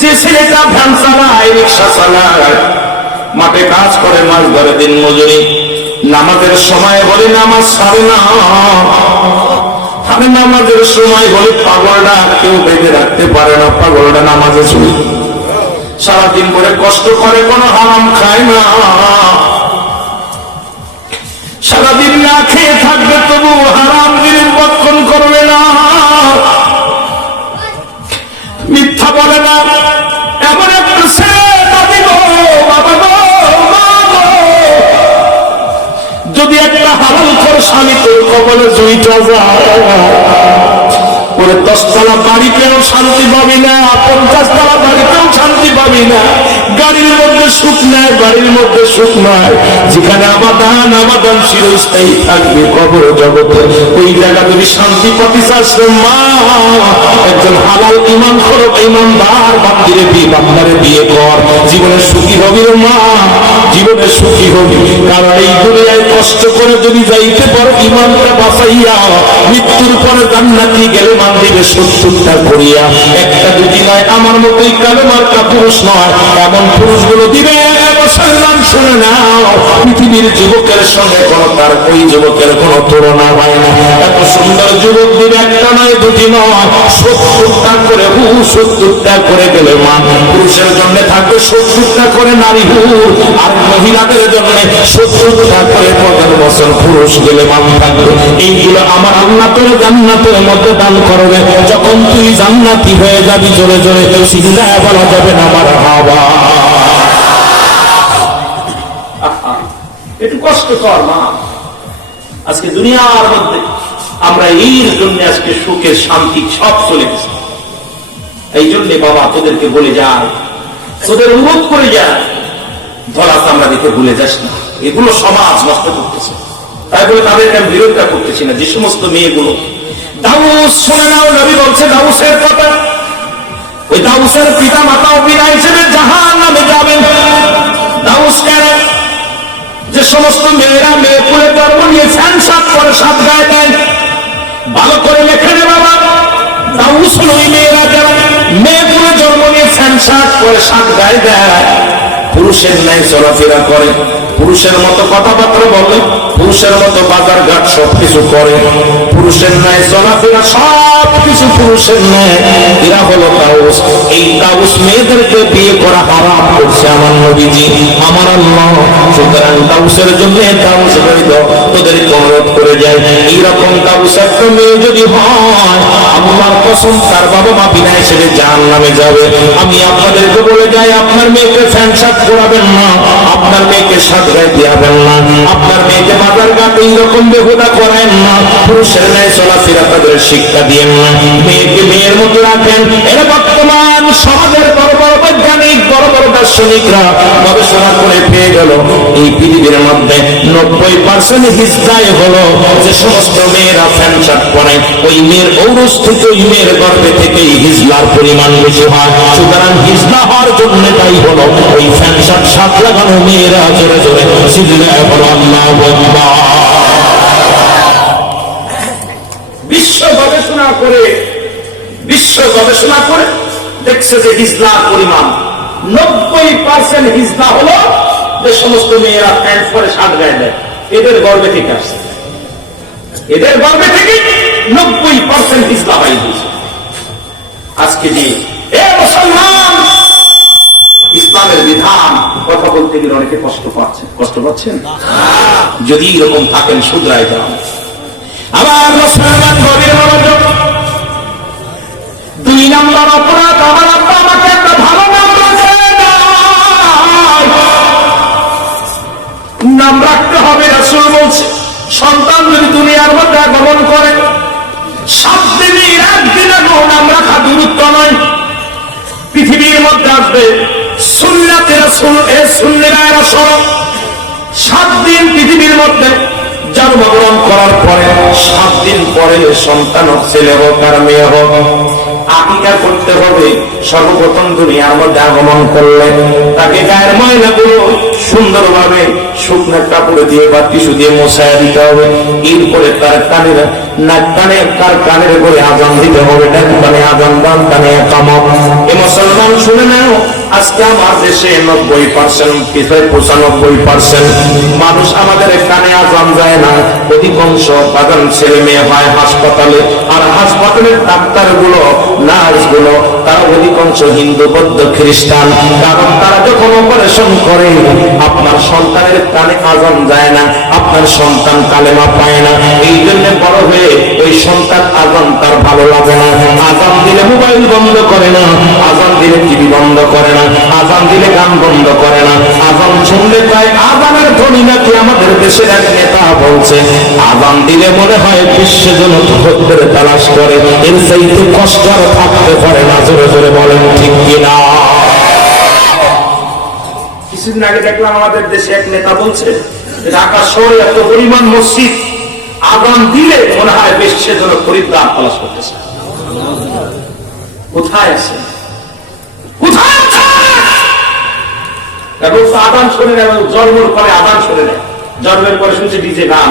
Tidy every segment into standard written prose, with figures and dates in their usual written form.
যে ছেলেটা ভ্যান চালায়, রিক্সা চালায়, মাঠে কাজ করে, মাছ ধরে, দিন মজুরি, নামাজের সময় বলে নামাজ ছাড়ে না। আমি নামাজের সময় বলে পাগলটা কেউ বেঁধে রাখতে পারে না, পাগলটা নামাজে চলে, সারাদিন করে কষ্ট করে, কোনো হারাম খায় না, সারাদিন না খেয়ে থাকবে, তবু হারাম দিনের বক্ষণ করবে না, মিথ্যা বলে না। এমন একটা ছেলে দাদি গো, বাবা গো, মা গো, যদি একটা হারাম খোর স্বামী তোর কবলে জড়িত যায়, ওরে 10 তলা বাড়িতেও শান্তি পাবি না, 50 তলা বাড়িতেও শান্তি পাবি না, গাড়ির মধ্যে সুখ নাই, বাড়ির মধ্যে সুখ নাই, যেখানে আবাদান আবাদান চিরস্থায়ী থাকবে কবর জগতে, ওই জায়গা যদি শান্তি পাবি চাস মা, একজন হালাল ইমান করো, ইমানদার বান্দিরে বিয়ে, বান্দারে বিয়ে কর, জীবনে সুখী হবি মা, জীবনে সুখী হবি। কারণ এই দুনিয়ায় কষ্ট করে যদি যাইতে পারো ইমানটা বাঁচাইয়া, মৃত্যুর পরে জান্নাতি গেলে মান দিবে 70টা করিয়া, একটা দুটি নয়, আমার মতোই কালেমার পুরুষ নয়, এমন পুরুষগুলো দিবে। মুসলমান শুনে নাও, পৃথিবীর যুবকের সঙ্গে কোন তার ওই যুবকের কোন তুলনা হয় না, এত সুন্দর যুবক দিবে, একটা নয় দুটি নয়, 70টা করে, 70টা করে গেলে মান, পুরুষের জন্য থাকবে 70টা করে নারী হুর, আর মহিলাদের জন্য 70টা করে 50 বছর পুরুষ গেলে মান থাকবে। এইগুলো আমার আল্লাহ তোর জান্নাতের মধ্যে দান করবে। যখন তুই জান্নাতি হয়ে যাবি, জোরে জোরে চিল্লায় বলা যাবে না মারহাবা। একটু কষ্ট কর মা, আজকে দুনিয়ার মধ্যে আমরা এর জন্য আজকে সুখের শান্তি সব চলে গেছে। এই জন্য বাবা তোদেরকে বলে যায়, তোদের অনুরোধ করে যায়, ধরা চামড়া দিতে ভুলে যাস না, এগুলো সমাজ নষ্ট করতেছে। তাই বলে তাদেরকে আমি বিরোধিতা করতেছি না। যে সমস্ত মেয়েগুলো দাউস, শুনে নাও, নবী বলছে দাউসের কথা, ওই দাউসের পিতা মাতা বিনা হিসেবে জাহান্নামে যাবেন। দাউস কেন? যে সমস্ত মেয়েরা মেয়ে কুলে জন্ম নিয়ে ফ্যান সাত করে, সাত গায়ে দেয়, ভালো করে লেখে রে বাবা, দাউস হল ওই মেয়েরা যারা মেয়ে কুলে জন্ম নিয়ে ফ্যান সাত করে, সাত গায়ে দেয়, পুরুষের ন্যায় চলাফেরা করে, পুরুষের মতো কথাবার্তা বলে, পুরুষের মতো বাজার ঘাট সবকিছু করে, পুরুষের ন্যায় চলাফেরা, সবকিছু পুরুষের ন্যায়, এরা হলো দাউস। এই দাউস মেয়েদেরকে বিয়ে করা হারাম করছে আমার নবীজি, আমার আল্লাহ। সুতরাং দাউসের জন্য দাউস বৈধ, তোদেরকে অনুরোধ করে যায়, এইরকম দাউস একটা মেয়ে যদি হয়, আল্লাহর কসম তার বাবা মা বিনা হিসেবে জাহান্নামে যাবে। আমি আপনাদেরকে বলে যাই, আপনার মেয়েকে ফ্যান শার্ট পরাবেন না, আপনার মেয়েকে সাত গায়ে দিয়াবেন না, আপনার মেয়েকে বাজার ঘাটে এইরকম বেহুদা করেন না, পুরুষের ন্যায় চলাফেরা তাদের শিক্ষা দিয়েন না, মেয়েকে মেয়ের মতো রাখেন। এরা বর্তমান সমাজের বড় বড় বৈজ্ঞানিক, বড় বড় দার্শনিকরা গবেষণা করে পেয়ে গেল, এই পৃথিবীর মধ্যে 90% হিজড়াই হলো যে সমস্ত মেয়েরা ফ্যান শার্ট পরে, ওই মেয়ের ঔরস থেকে, ওই মেয়ের গর্ভে থেকেই হিজলার পরিমাণ বেশি হয়। সুতরাং হিজলা হওয়ার জন্য তাই হলো ওই ফ্যান শার্ট সাত লাগানো মেয়েরা জোরে জোরে চিল্লায় বলো আল্লাহু আকবার। বিশ্ব গবেষণা করে দেখছে যে হিজলার পরিমাণ 90% হিজলা হলো যে সমস্ত মেয়েরা প্যান্ট পরে সাত গায়ে দেয়, এদের গর্ভে থেকে আসছে, এদের গর্ভে থেকে 90% হিজলা হয়ে গেছে। আজকে যে মুসলমান, ইসলামের বিধান কথা বলতে গেলে অনেকে কষ্ট পাচ্ছেন, যদি এরকম থাকেন শুধরাই যান। আমার মুসলমান গভীর মনোযোগ, 2 নম্বর অপরাধ, আমার আব্বা আমাকে একটা ভালো নাম রাখতে হবে। রাসূল বলছে, সন্তান যদি দুনিয়ার মধ্যে আগমন করে 7 দিনের 1 দিন আগেও নাম রাখা দূরত্ব নয়। পৃথিবীর মধ্যে আসবে সুন্নাতে রাসূল, এ সুন্নিরা রাসূল 7 দিন পৃথিবীর মধ্যে জন্মগ্রহণ করার পরে 7 দিন পরে সন্তান হোক, ছেলে হোক আর মেয়ে হোক, আকিকা করতে হবে। সর্বপ্রথম দুনিয়ার মধ্যে আগমন করলে তাকে গায়ের ময়লাগুলো সুন্দরভাবে শুকনো কাপড় দিয়ে বা টিস্যু দিয়ে মোছায়া দিতে হবে। এরপরে তার কানের নাক কানে, তার কানের করে আজান দিতে হবে, ডান কানে আজান, বাম কানে কামত। এ মুসলমান শুনে না, আজকে আমার দেশে 90% 95% মানুষ আমাদের কানে আজান যায় না। অধিকাংশ বাগান ছেলে মেয়ে হয় হাসপাতালে, আর হাসপাতালের ডাক্তার গুলো, নার্স গুলো, তারা অধিকাংশ হিন্দু, বৌদ্ধ, খ্রিস্টান। কারণ তারা যখন অপারেশন করে আপনার সন্তানের কানে আজান যায় না, আপনার সন্তান কালেমা পায় না। এই জন্য বড় হয়ে ওই সন্তান আজান তার ভালো লাগে না। আজান দিলে মোবাইল বন্ধ করে না, আজান দিলে টিভি বন্ধ করে না, আজান দিলে গান বন্ধ করে না। আজান শুনলে প্রায় আজানের ধ্বনি নাকি আমাদের দেশের এক নেতা বলছে, আজান দিলে মনে হয় বিশ্বজনক ভক্তের তালাশ করে, এর চাইতে কষ্ট আর থাকতে পারে না। জোরে জোরে বলেন ঠিক কিনা? কিছুদিন আগে দেখলাম আমাদের দেশে এক নেতা বলছে ঢাকা শহরে এত পরিমাণ মসজিদ, আজান দিলে মনে হয় বিশ্বজনক খরিদ্দার তালাশ করতেছে। কোথায় আছে? কোথায় আছে? আদান শোনে না, জন্মের পরে আদান শোনে না, জন্মের পরে শুনছে ডিজে গান।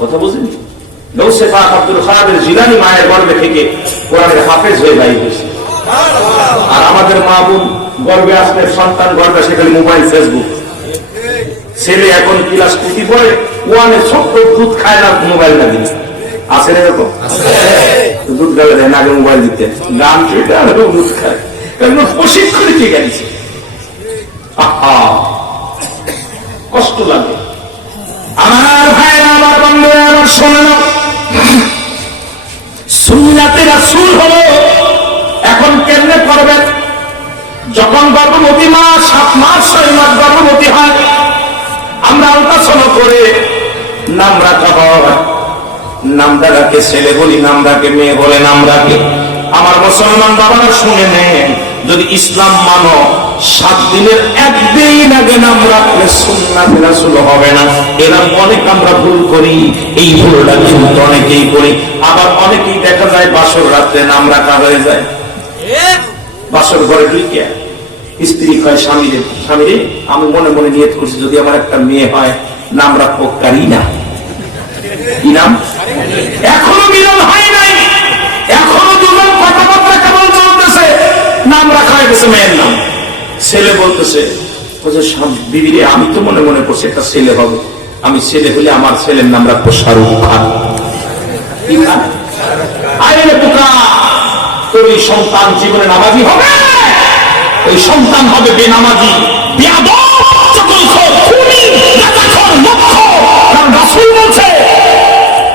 কথা বুঝিনি? গৌসে পাক আব্দুল কাদের জিলানী মায়ের গর্ভে থেকে কোরআনের হাফেজ হয়ে বাইরে হয়েছে। আর আমাদের মা বোন গর্ভে আসলে সন্তান গর্ভে সেখানে মোবাইল, ফেসবুক। ছেলে এখন ক্লাস 2 পড়ে, ওয়ানে ছোট্ট দুধ খায় না, মোবাইল না দিলে আছে না? এরকম দুধ গালে দেয় না, আগে মোবাইল দিতে, গান শুনতে আর দুধ খায়, কারণ প্রশিক্ষণে ঠিক আছে। কষ্ট লাগে। আমার ভাই, আমার বন্ধুরা, আমার শোনো, সুন্নাতে রাসূল হলো এখন কেমনে করবেন? যখন গর্ভবতী মা 7 মাস 6 মাস গর্ভবতী হয়, আমরা আল্ট্রাসাউন্ড করে নাম রাখা হয়। নাম রাখে ছেলে বলি, নাম রাখে মেয়ে বলে নাম রাখে। আমার মুসলমান বাবারা শুনে নেন, যদি ইসলাম মানো 7 দিনের একদিন আগে নাম রাখলে সুন্নাতে রাসূল হবে না। এরা অনেক আমরা ভুল করি, এই ভুলটা কিন্তু অনেকেই করি। আবার অনেকেই দেখা যায় বাসর রাত্রে নাম রাখা হয়ে যায়। বাসর ঘরে ঢুকে স্ত্রী কয় স্বামীরে, স্বামীরে আমি মনে মনে নিয়ত করছি যদি আমার একটা মেয়ে হয় নাম রাখবো কারিনা। কি নাম? এখনো মিলন হয় নাই, এখনো দুজন কথাবার্তা কেমন চলতেছে, নাম রাখা হয়ে গেছে মেয়ের নাম। ছেলে বলতেছে বিবিরে, আমি তো মনে মনে করছি একটা ছেলে হবে, আমি ছেলে হলে আমার ছেলের নাম রাখবো শাহরুখ খান। আরে পোকা, তোর এই সন্তান জীবনে নামাজি হবে, ওই সন্তান হবে বেনামাজি, বেয়াদব, চকলখোর, খুনি, গাঁজাখোর, মদখোর। কারণ রাসূল বলছে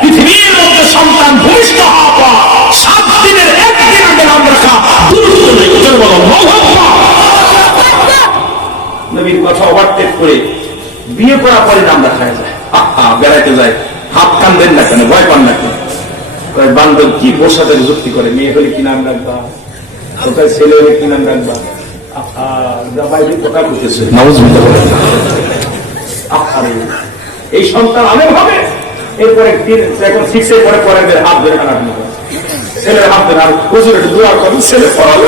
পৃথিবীর মধ্যে সন্তান ভূমিষ্ঠ হওয়ার পর 7 দিনের একদিন আগে নাম রাখা দুরূহ নেই। চলো বলো নবীর কথা ওভারটেক করে বিয়ে করার পরে নাম রাখা যায়। বেড়াইতে যায়, হাত কান দেন না কেন, ভয় পান না কেন? বান্ধব কি বসাতে যুক্তি করে, মেয়ে হলে কি নাম রাখবা, কোথায় ছেলে হলে কি নাম রাখবা? এই সন্তান আমের হবে, এরপরে এখন 6 এ পরে পরে হাত ধরে কাটাকাটি করে, ছেলের হাত ধরে, আর হুজুর একটু দোয়া করেন, ছেলে পড়াবে।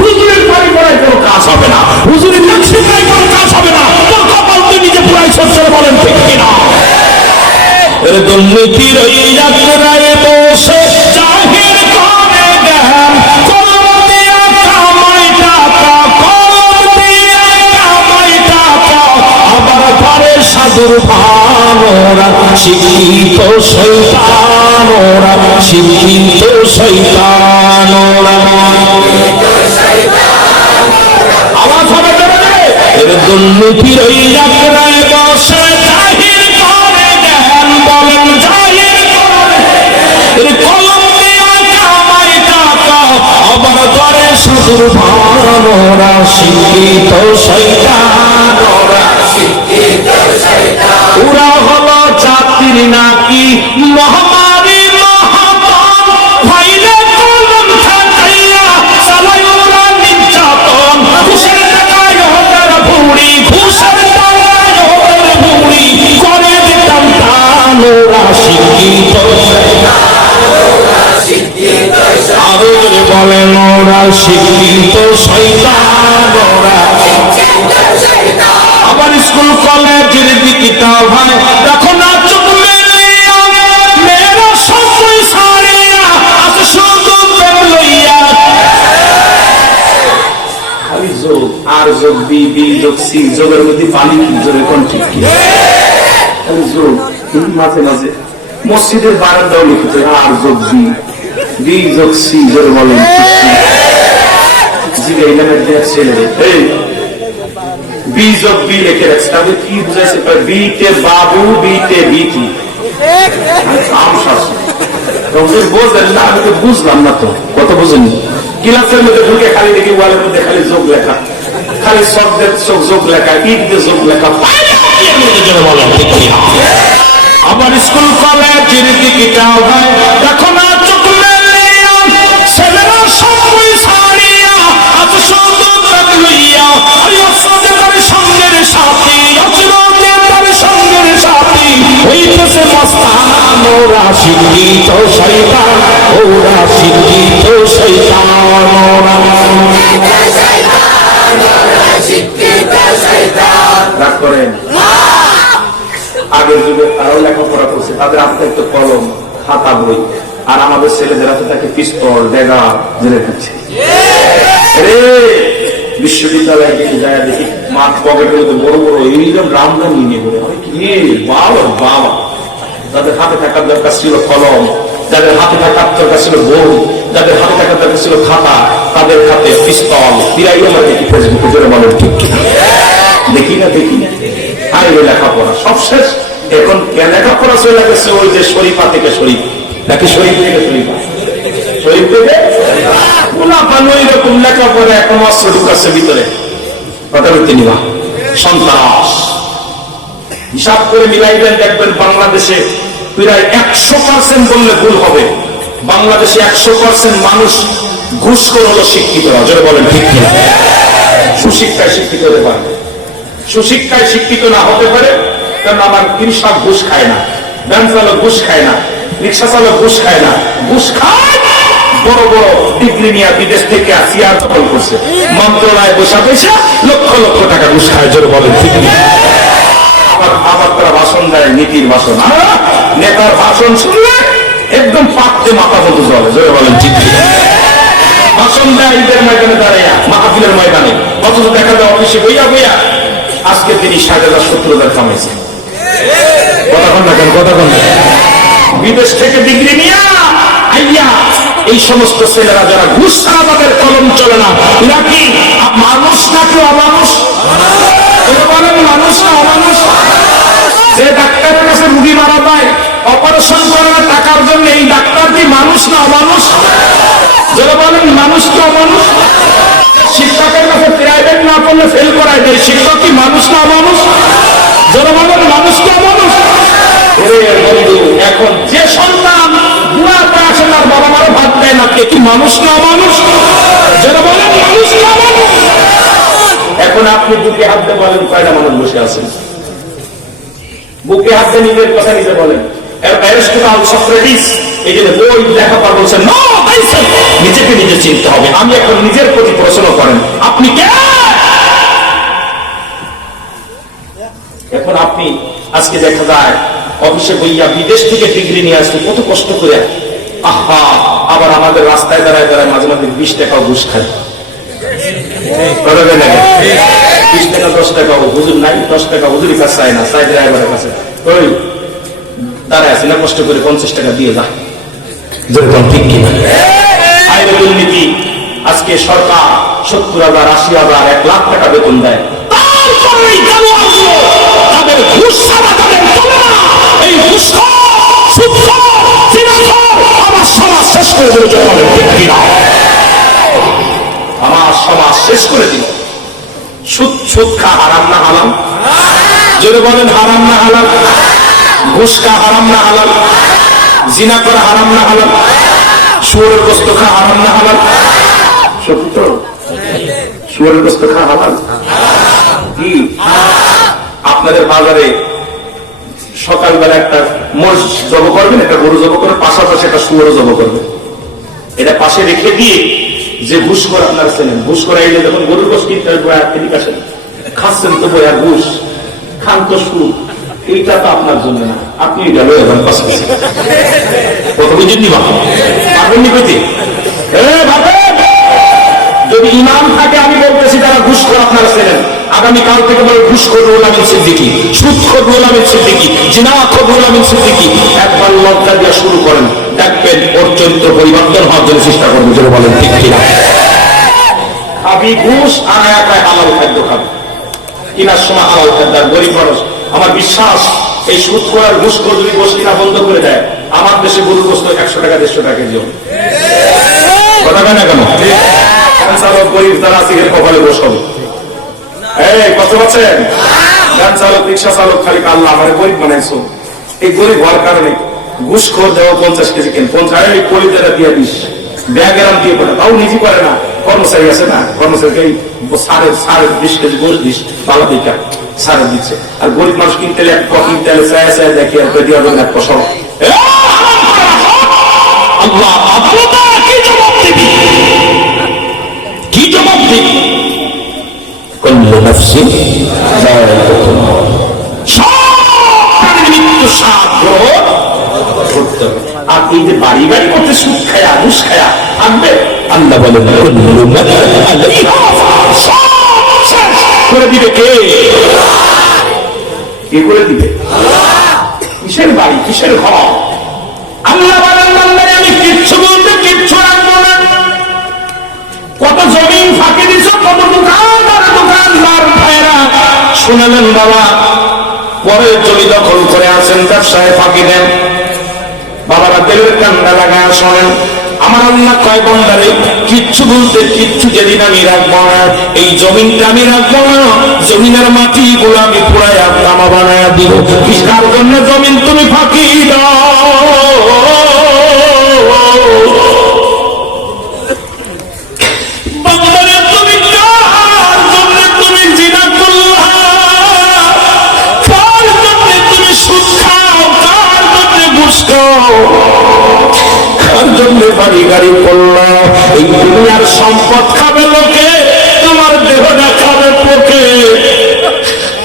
হুজুরের পরে পড়ায় কোনো কাজ হবে না, হুজুরের শিক্ষায় কোনো কাজ হবে না, তোর কপাল তুই নিজে পুরাই সচ্ছ। বলেন ঠিক কিনা? দুর্নীতির ওই যাত্রায় বসে জাহির করে জ্ঞান, কলম দিয়া কামাই টাকা, কলম দিয়া কামাই টাকা, আবার ঘরে সাধুর ভানোরা, শিক্ষিত শয়তানোরা, শিক্ষিত শয়তানোরা। আওয়াজ হবে দুর্নীতির ওই যাত্রায় বসে জাহির করে জ্ঞান, বলেন জাহির করে কলম দিয়া কামাই টাকা, আবার ঘরে সাধুর ভানোরা, শিক্ষিত শয়তানোরা, শিক্ষিত শয়তান। ওরা হলো জাতির নাকি মহামারী মহাতন, ভাইলে কলম ঠাকাইয়া চালাই ওরা নির্যাতন, ঘুষের টাকায় ওদের ভুড়ি, ঘুষের টাকায় ওদের ভুড়ি, করে দিতাম টান ওরা শিক্ষিত শয়তানোরা, শিক্ষিত শয়তান। আরো বলেন ওরা শিক্ষিত শয়তানোরা, শিক্ষিত শয়তান। আবার স্কুল কলেজের দিকিটা ভাই দেখো না চোখ মেলিয়া, মেয়েরা সবই সারিয়া আছে শুধু প্রেম লইয়া। আর যোগ বি, বি যোগ সি, যোগের মধ্যে পানি কি জোরে কোন ঠিক কি যোগ। মাঝে মাঝে মসজিদের বারান্দাও লিখেছে আর যোগ বি, বি যোগ সি, জোরে বলেন ছেলে বি যোগ বি লিখে রাখছে। তাদের কি বুঝাইছে? বিতে বাবু, বিতে বিটি বোঝেন না? আমি তো বুঝলাম না, তো কত বুঝেনি। ক্লাসের মধ্যে ঢুকে খালি দেখি ওয়ালের মধ্যে খালি যোগ লেখা, খালি শব্দের যোগ লেখা, ঈদের যোগ লেখা। আবার স্কুল কলেজের দিকে যাও হয়, দেখো না চোখ মেলিয়া ছেলেরা সবই ছাড়িয়া আজ শুধু তাক লইয়া তার সঙ্গের সাথী, তার সঙ্গের সাথী হইতেছে মস্তান। ওরা শিক্ষিত শয়তান, ওরা শিক্ষিত শয়তান, রাগ করেন। আগের যুগে তারাও লেখাপড়া করছে, তাদের হাতে তো কলম, খাতা, বই। আর আমাদের ছেলেদের হাতে থাকে পিস্তল, ডেগা, জেলে থাকছে। বিশ্ববিদ্যালয়ে গিয়ে যায় দেখি মাঠ পকেটের মধ্যে বড় বড় এইরকম রামদান নিয়ে ঘুরে। বাবা বাবা, যাদের হাতে থাকার দরকার ছিল কলম, যাদের হাতে থাকার দরকার ছিল বই, যাদের হাতে থাকার দরকার ছিল খাতা, তাদের হাতে পিস্তল। ফিরাই আমরা দেখি ফেসবুকে, জোরে বলেন ঠিক কিনা? দেখি না, দেখি না। আর ওই লেখাপড়া সব শেষ। এখন লেখাপড়া চলে গেছে ওই যে শরীফা থেকে শরীফ, নাকি শরীফ থেকে শরীফা, শরীফ থেকে মুনাফানো এরকম লেখাপড়া এখন অস্ত্র ঢুকাচ্ছে ভিতরে। কথা বলতে নিবা সন্ত্রাস। হিসাব করে মিলাইবেন, দেখবেন বাংলাদেশে প্রায় 100% বললে ভুল হবে, বাংলাদেশে 100% মানুষ ঘুষখোর হলো শিক্ষিত। জোরে বলেন ঠিক কিনা? সুশিক্ষায় শিক্ষিত হতে পারে, সুশিক্ষায় শিক্ষিত না হতে পারে। কারণ আমার কৃষক ঘুষ খায় না, ব্যাংক চালক ঘুষ খায় না, রিক্সা চালক ঘুষ খায় না। ঘুষ খায় বড় বড় ডিগ্রি নিয়ে বিদেশ থেকে আসিয়ার দখল করছে, মন্ত্রণালয়ে বসা পয়সা লক্ষ লক্ষ টাকা ঘুষ খায়। জোরে বলেন ঠিক কিনা? আবার তারা ভাষণ দেয়, নীতির ভাষণ। নেতার ভাষণ শুনলে একদম পাকতে মাথা মতো চলে। জোরে বলেন ঠিক কিনা? ভাষণ দেয় ঈদের ময়দানে দাঁড়াইয়া, মাহফিলের ময়দানে, অথচ দেখা যায় অফিসে বইয়া বইয়া আজকে তিনি 60,000-70,000 কামাইছেন। কথা কন না কেন? কথা কন না। বিদেশ থেকে ডিগ্রি নিয়ে আইয়া এই সমস্ত ছেলেরা যারা ঘুষ ছাড়া তাদের কলম চলে না, এরা কি মানুষ নাকি অমানুষ? বলেন মানুষ না অমানুষ? যে ডাক্তারের কাছে রুগী মারা যায়, অপারেশন করার টাকার জন্য, এই ডাক্তার কি মানুষ না অমানুষ? যারা বলেন মানুষ কি অমানুষ? শিক্ষকের কাছে প্রাইভেট না করলে ফেল করায় দেয়, শিক্ষক কি মানুষ না অমানুষ? যারা বলেন মানুষ কি অমানুষ? বন্ধু, এখন যে সন্তান বুড়াতে আসে না, বাবা মারও ভাত দেয় না, কে কি মানুষ না অমানুষ? যারা বলেন মানুষ কি অমানুষ? এখন আপনি বুকে হাত দিয়ে বলেন কয়টা মানুষ বসে আছেন? বুকে হাত দিয়ে নিজের কথা নিজে বলেন। সক্রেটিস এই জন্য বই লেখাপড়া বলছেন, নিজেকে নিজে চিনতে হবে। আমি এখন নিজের প্রতি প্রশ্ন করেন, আপনি কে? এখন আপনি আজকে দেখা যায় অফিসে বইয়া বিদেশ থেকে ডিগ্রি নিয়ে আসলে কত কষ্ট করে, আহা, আবার আমাদের রাস্তায় দাঁড়ায় দাঁড়ায় মাঝে মাঝে 20 টাকা ঘুষ খায়। 20 টাকা 10 টাকা হুজুর নাই, 10 টাকা হুজুরি কাছে চায় না, চাই ড্রাইভারের কাছে। ওই দাঁড়ায় আছে না, কষ্ট করে 50 টাকা দিয়ে যা। ঠিক কিনা? আইনে দুর্নীতি। আজকে সরকার 70,000, 80,000, 1 লাখ টাকা বেতন দেয়, তারপরেই কেন আসলো তাদের ঘুষ ছাড়া তাদের চলে না। এই ঘুষখোর, সুদখোর, জিনাখোর আমার সমাজ শেষ করে দিল। ঠিক কিনা? আমার সমাজ শেষ করে দিল। সুদ খা হারাম না হালাল? জোরে বলেন হারাম না হালাল? ঘুষ খা হারাম না হালাল? জিনা করা হারাম না হালাল? শুয়োরের গোশত খা হারাম না হালাল? সত্য? শুয়োরের গোশত খা হালাল? কি আপনাদের বাজারে সকালবেলা একটা মোষ জব করবেন, একটা গরু জব করবেন, পাশাপাশি একটা শুয়োর জব করবেন। এটা পাশে রেখে দিয়ে যে ঘুষ করে আপনারা চেনেন, ঘুষ করে এলে যখন গরুর গোশত কিনতে এদিকে আসেন, খাচ্ছেন তো বই আর ঘুষ খান তো সুদ, এইটা তো আপনার জন্য না, আপনি এটা লয়ে যান পাশাপাশি। কত বুঝেন নি বাবা? পারবেন নি পেতে? যদি ইমাম থাকে, আমি বলতেছি যারা ঘুষ করে আপনারা কাল থেকে বলে ঘুষখোর রুহুল আমিন সিদ্দিকী, সুদখোর রুহুল আমিন সিদ্দিকী, জিনাখোর রুহুল আমিন সিদ্দিকী। একবার লজ্জা দিয়ে শুরু করেন, দেখবেন ওর চরিত্র পরিবর্তন হওয়ার জন্য চেষ্টা করবেন। যেটা বলেন ঠিক কিনা? খাবি ঘুষ আর একাই হালাল খাদ্য খাবে, কিনার সময় হালাল খাদ্য। আর গরিব মানুষ, আমার বিশ্বাস এই সুদ করার ঘুষ করে যদি গোশ কিনা বন্ধ করে দেয়, আমার দেশে গরুর গোশত 100 টাকা 150 টাকা কেজি হবে। কথা কেন কেন চালক গরিব যারা আছে কপালে গোশ হবে। এই কত পাচ্ছেন? গান চালক, রিক্সা চালক, খালি আল্লাহ আমার গরিব বানাইছো। এই গরিব হওয়ার কারণে ঘুষ খোর দেওয়া 50 কেজি কেন 50 এই কলিজাটা দিয়ে দিস, ব্যাগেরাম দিয়ে পড়ে, তাও নিজে করে না, কর্মচারী আছে না, কর্মচারীকে সাড়ে 20 কেজি গরু দিস, বালা দিকা সাড়ে দিচ্ছে। আর গরিব মানুষ কিনতে এক কিনতে চায় চায় দেখি আর দিয়ে দেবেন এক পশল। আল্লাহ কি জবাব দিবি? কি জবাব দিবি? কুল্লু নাফসিন যায়িকাতুল মাউত, সব মৃত্যু স্বাদ গ্রহণ করতে হবে। আর এই যে বাড়ি বাড়ি করতে সুদ খায়া ঘুষ খায়া থাকবে, আল্লাহ বলেন কুল্লু মান আলাইহা সব শেষ করে দিবে কে? কে করে দিবে? কিসের বাড়ি, কিসের ঘর? আল্লাহ বলেন বান্দারে আমি কিচ্ছু বলতে কিচ্ছু রাখবো না। কত জমিন ফাঁকি দিছ, কত দোকানদার ভাইরা শুনালেন বাবা, পরের জমি দখল করে আছেন, ব্যবসায় ফাঁকি দেন। বাবারা তেলের কান্না লাগায় শোনেন, আমার আল্লাহ কয় বান্দারে কিচ্ছু বলতে কিচ্ছু যেদিন আমি রাখবো না, এই জমিনটা আমি রাখবো না, জমিনের মাটি গুলো আমি পুরাইয়া তামা বানায়া দিব। কার জন্য জমিন তুমি ফাঁকি দাও? বাড়ি গাড়ি করলো, এই দুনিয়ার সম্পদ খাবে লোকে, তোমার দেহটা খাবে পোকে।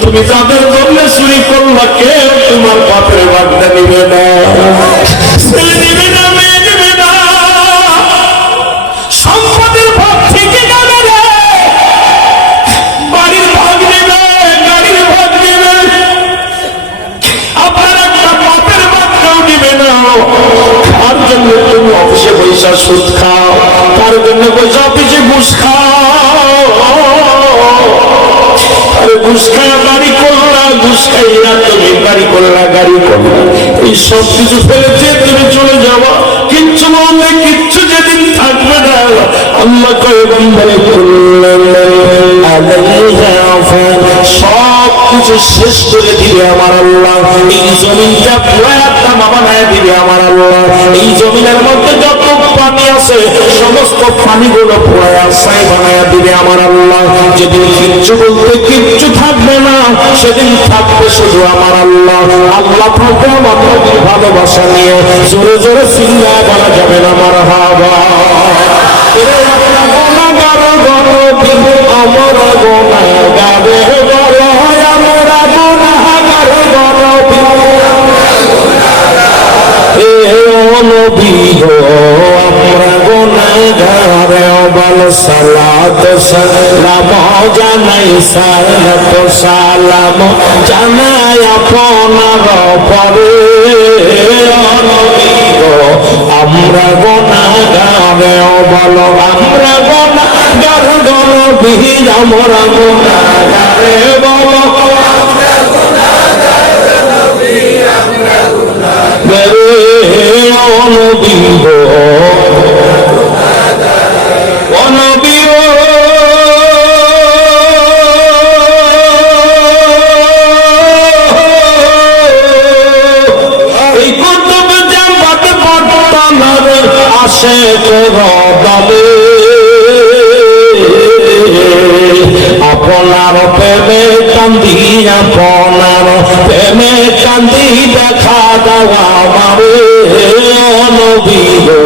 তুমি যাদের জন্য চুরি করলো, কেউ তোমার বাপের বাগদা নিবে না, ছেলে নিবে না, মেয়ে নিবে না, সম্পদের ভাগ থেকে যাবে রে, বাড়ির ভাগ নেবে, গাড়ির ভাগ নেবে, আপনার একটা বাপের বাগদাও নিবে না। তার জন্য তুমি অফিসে পয়সা সুদ খাও, তার জন্য পয়সা অফিসে ঘুষ খাও, আরে ঘুষ খাওয়া বাড়ি করলা, ঘুষ খাইয়া তুমি বাড়ি করলা, গাড়ি করলা, এই সব কিছু ফেলেছে তুমি চলে যাওয়া, কিচ্ছু বললে কিচ্ছু যেদিন থাকবে না। আল্লাহ কয় বান্দারে করলেন সব কিছু শেষ করে দিবে আমার আল্লাহ, এই জমিনটা পুরা একটা বানায় দিবে আমার আল্লাহ। এই জমিনের মধ্যে যত পানি আছে সমস্ত পানিগুলো পুরা ছাই বানায় দিবে আমার আল্লাহ। যেদিন কিচ্ছু বলতে কিচ্ছু থাকবে না, সেদিন থাকবে শুধু আমার আল্লাহ। আল্লাহ থাকবে আমার নবীর ভালোবাসা নিয়ে, জোরে জোরে চিল্লা বলা যাবে না মারহাবা। আমরা গুনাহগারে বড়, আমরা গুনাহগার বল, সালাত সালাম জানাই, সালাত সালাম জানাই আপনার পরে, আমরা গুনাহগারে বল, আমরা গুনাহগার নবী, আমরা গুনাহগারে বল, আপনার প্রেমে কান্দি, আপনার প্রেমে কান্দি, দেখা দেওয়া আমারে নবী গো।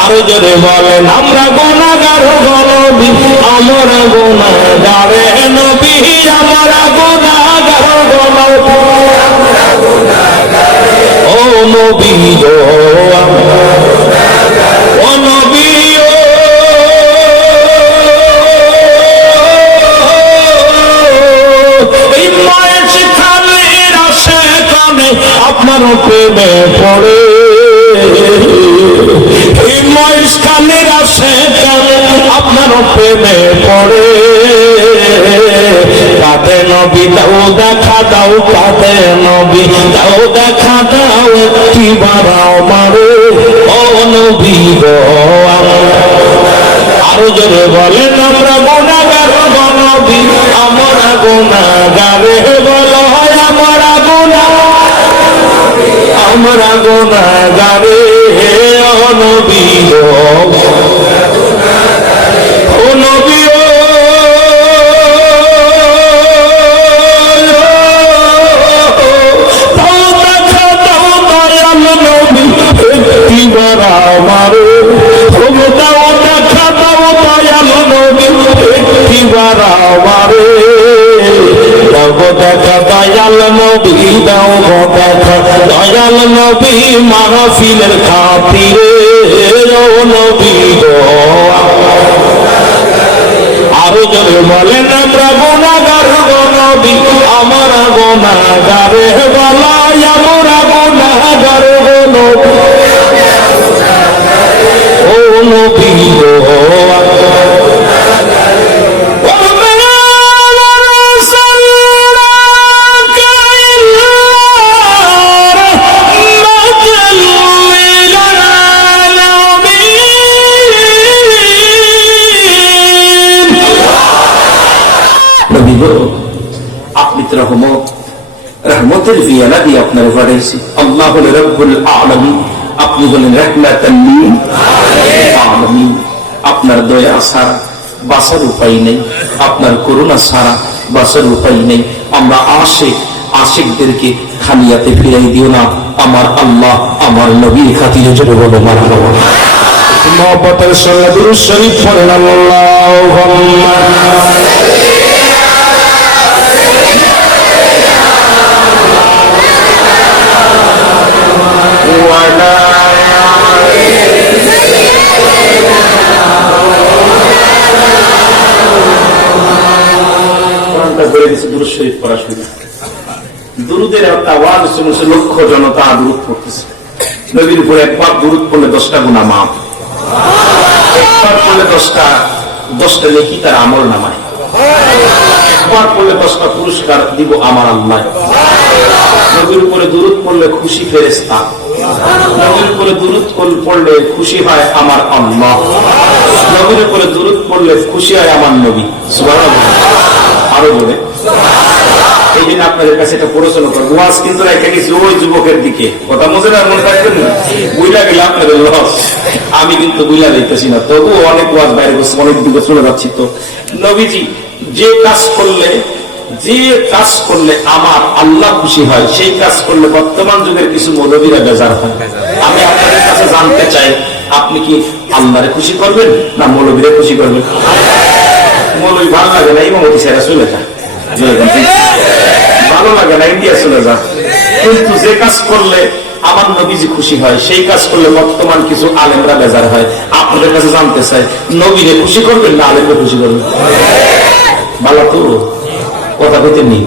আরো জোরে বলেন, আমরা গুনাহগার নবী, আমরা গুনাহগারে নবী, আমরা গুনাহগার ও নবী গো, ও নবী সে আপনার প্রেমে পড়ে। কাঁদে নবী দাও দেখা দাও, কাঁদে নবী দাও দেখা দাও, একটি বাড়াও মারে ও নবী গো। আরো জোরে বলেন আমরা গুনাহগার গো নবী, আমরা গুনাহগারে বলো আমরা গুনাহগারে ও নবী গো। ও নবী ও দাও দেখা দাও দয়াল নবী, একটিবার আমারে ও দাও দেখা দাও দয়াল নবী, একটিবার আমারে দাও দেখা দয়াল নবী, দাও দেখা দয়াল নবী, মাহফিলের খাতিরে ও নবী গো। আরো জোরে বলেন আমরা গুনাহগার গো নবী, আমার গুনাহগারে বলা আমরা গুনাহগার গো নবী, ও নবী গো। আপনি তো রহমতের বিয়ালা দিয়ে আপনার বাড়াইছি। আল্লাহ হলেন রব্বুল আলামিন, আপনি হলেন রাহমাতাল লিল আলামিন। আপনার দয়া ছাড়া বাঁচার উপায় নেই, আপনার করুণা ছাড়া বাঁচার উপায় নেই। আমরা আশিকদেরকে খালিয়াতে ফিরাই দিও না আমার আল্লাহ, আমার নবীর খাতিরে জোরে বলো মারহাবা। মহব্বতের সঙ্গে দুরূদ শরীফ পড়েন আল্লাহুম্মা দুরুদের একটা আওয়াজ শুনেছে, লক্ষ জনতা দুরুদ পড়তেছে। নবীর উপর একবার দুরুদ পড়লে 10টা গুনাহ মাফ, একবার পড়লে 10টা নেকি তার আমল নামায়, একবার পড়লে 10টা পুরস্কার দিব আমার আল্লাহ। নবীর উপরে দুরুদ পড়লে খুশি ফেরেশতা, নবীর উপরে দুরুদ পড়লে খুশি হয় আমার আল্লাহ, নবীর উপরে দুরুদ পড়লে খুশি হয় আমার নবী। সুবহানাল্লাহ। আরো বলে এই দিন আপনাদের কাছে এটা পড়াশোনা করবো। ওয়াজ কিন্তু রেখে গেছি ওই যুবকের দিকে, কথা মনে থাকবেন না, বুঝলা গেলে আপনাদের লস। আমি কিন্তু বুঝলা যাইতেছি না, তবু অনেক ওয়াজ বাইরে বসে অনেক দিকে চলে যাচ্ছি। তো নবীজি যে কাজ করলে আমার আল্লাহ খুশি হয়, সেই কাজ করলে বর্তমান যুগের কিছু মৌলবীরা বেজার হয়। আমি আপনাদের কাছে জানতে চাই, আপনি কি আল্লাহরে খুশি করবেন না মৌলবীরা খুশি করবেন? মৌলবী ভালো লাগে না, ইমামতি ছেড়ে চলে যায়, ভালো লাগে না, ইন্ডিয়া চলে যা। কিন্তু যে কাজ করলে আমার নবীজি খুশি হয়, সেই কাজ করলে বর্তমান কিছু আলেমরা বেজার হয়। আপনাদের কাছে জানতে চাই, নবীরে খুশি করবেন না আলেমরে খুশি করবেন? ভালো তো কথা বলতে নেই।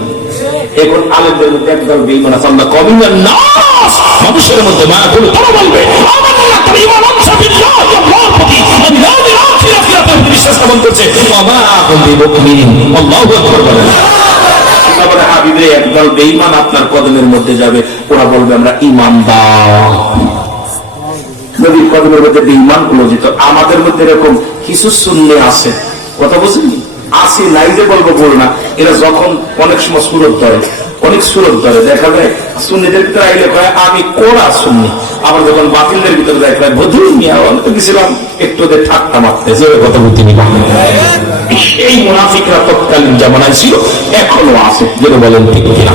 এখন আলেমদের মধ্যে একদল বেঈমান আছে, আমরা কমিনান নাস, মানুষের মধ্যে মায়া করে তারা বলবে বিশ্বাস স্থাপন করছে, একদল বেঈমান আপনার কদমের মধ্যে যাবে, ওরা বলবে আমরা ইমানদার। নবীর কদমের মধ্যে বেঈমান গুলো যেত। আমাদের মধ্যে এরকম কিছু সুন্নি আছে, কথা বুঝলি আসি নাই যে বলবো বল না, এরা যখন অনেক সময় সুরত ধরে, অনেক সুরত ধরে, দেখা যায় সুন্নিদের ভিতরে আইলে কয় আমি কোরা সুন্নি, আবার যখন বাতিলদের ভিতরে যায় কয় বধুই নিয়ে গেছিলাম একটু ওদের ঠাট্টা মারতে, যে কথা বলতে নিবা। এই মুনাফিকরা তৎকালীন জামানায় ছিল, এখনো আছে, যেটা বলেন ঠিক কিনা।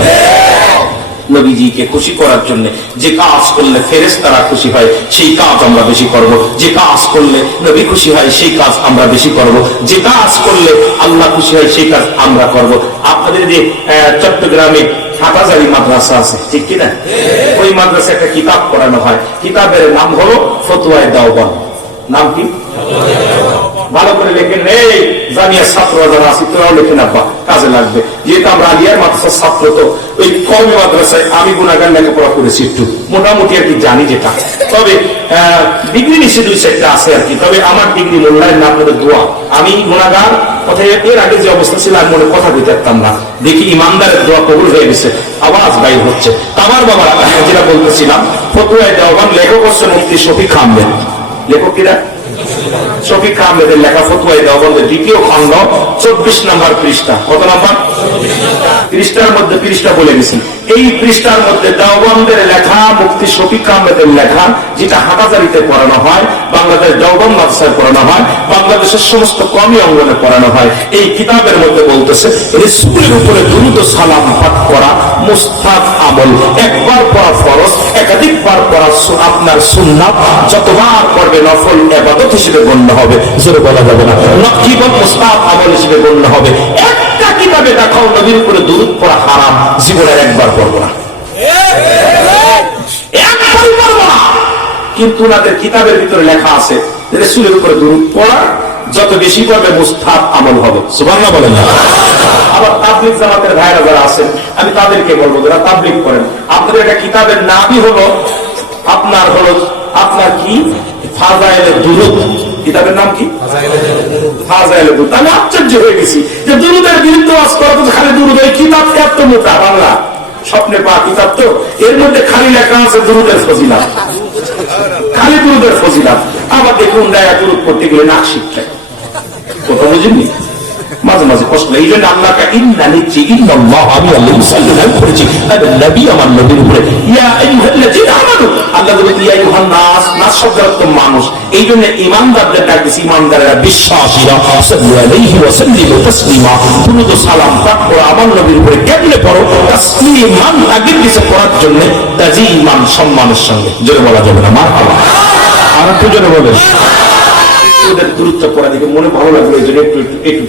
নবীজিকে খুশি করার জন্য যে কাজ করলে ফেরেশতারা খুশি হয়, সেই কাজ আমরা বেশি করব। যে কাজ করলে নবী খুশি হয়, সেই কাজ আমরা বেশি করব। যে কাজ করলে আল্লাহ খুশি হয়, সেই কাজ আমরা করব। আপনাদের যে চট্টগ্রামে হাটাজারি মাদ্রাসা আছে, ঠিক কিনা, ওই মাদ্রাসা একটা কিতাব পড়ানো হয়, কিতাবের নাম হলো ফতোয়ায়ে দেওবন্দ। নাম কি? ভালো করে লেখেন, এই জামিয়ার ছাত্র যারা আছি তোরাও লেখেন আব্বা, কাজে লাগবে। যেহেতু আমরা আলিয়ার মাদ্রাসার ছাত্র, তো ওই কমে মাদ্রাসায় আমি গুণাগার লেখাপড়া করেছি, একটু মোটামুটি আর কি জানি যেটা। তবে ডিগ্রি নিচে 2-4টা আছে আর কি। তবে আমার ডিগ্রি মূল্যায়ন না, আপনাদের দোয়া। আমি গুণাগার কথা, এর আগে যে অবস্থা ছিল আমি মনে কথা বলতে পারতাম না, দেখি ইমানদারের দোয়া কবুল হয়ে গেছে, আওয়াজ বাইর হচ্ছে। আমার বাবা যেটা বলতেছিলাম, ফতুয়ায়ে দেওবান লেখক হচ্ছে মুফতি শফিক আহমেদ। লেখক কিরা? শফিক আহমেদের লেখা ফতুয়ায়ে দেওবন্দের 2য় খণ্ড 24 নম্বর পৃষ্ঠা। কত নম্বর? পৃষ্ঠার মধ্যে পৃষ্ঠা বলে গেছি। এই পৃষ্ঠার মধ্যে দেওবন্দের লেখা, মুফতি শফিক আহমেদের লেখা, যেটা হাটাজারিতে পড়ানো হয়, বাংলাদেশ দেওবন্দ মাদ্রাসায় পড়ানো হয়, বাংলাদেশের সমস্ত কমি অঙ্গনে পড়ানো হয়। এই কিতাবের মধ্যে বলতেছে রাসূলের উপরে দুরূদ ও সালাম পাঠ করা মুস্তাহাব আমল। একবার পড়া ফরজ, একাধিকবার পড়া আপনার সুন্নাত, যতবার পড়বে নফল ইবাদত হিসেবে গণ্য হবে। জোরে বলা যাবে না, নকিবত মুস্তাহাব আমল হিসেবে গণ্য হবে। একটা কিতাবে দেখাও নবীর উপরে দুরূদ পড়া হারাম, জীবনের একবার পড়বো না, একবারই পড়বো না। কিন্তু ওনাদের কিতাবের ভিতরে লেখা আছে রাসূলের উপরে দুরূদ পড়া যত বেশি পড়বে মুস্তাহাব আমল হবে। সুবহানাল্লাহ বলেন না? আবার তাবলীগ জামাতের ভাইরা যারা আছেন, আমি তাদেরকে বলবো যারা তাবলীগ করেন, আপনাদের একটা কিতাবের নামই হলো আপনার কি ফাযাইলে দুরূদ। কিতাবের নাম কি? ফাযাইলে দুরূদ। আমি আশ্চর্য হয়ে গেছি যে দুরূদের বিরুদ্ধে ওয়াজ করা তো খালি দুরূদ, এই কিতাব এত মোটা, বাংলা স্বপ্নে পাওয়া কিতাব, তো এর মধ্যে খালি লেখা আছে দুরূদের ফজিলত, খালি দুরূদের ফজিলত। আবার দেখুন দেখা দুরূদ পড়তে গেলে নাক শিখতে কথা বুঝিনি, মাঝে মাঝে কষ্ট। এই জন্য আল্লাহকে ইন্না নিচ্ছি, ইন্নাল্লাহ, আমি আল্লাহ সাল্লাল্লাহু করেছি নবী, আমার নবীর উপরে ইয়া আইয়ুহাল্লাযীনা আমানু, আল্লাহ বলে ইয়া আইয়ুহান নাস, নাস শব্দের অর্থ মানুষ। এই জন্য ইমানদারদের ডাক দিয়েছে ইমানদারেরা, বিশ্বাসীরা, সাল্লু আলাইহি ওয়া সাল্লিমু তাসলিমা, দুরূদ ও সালাম পাঠ করো আমার নবীর উপরে। কেমনে পড়ো? তাসলিমান, আগের দিকে পড়ার জন্য তাজিমান, সম্মানের সঙ্গে। জোরে বলা যাবে না মারহাবা, আর একটু জোরে বলেন। ওদের দূরত্ব পড়া দিকে মনে ভালো লাগলো, এই জন্য একটু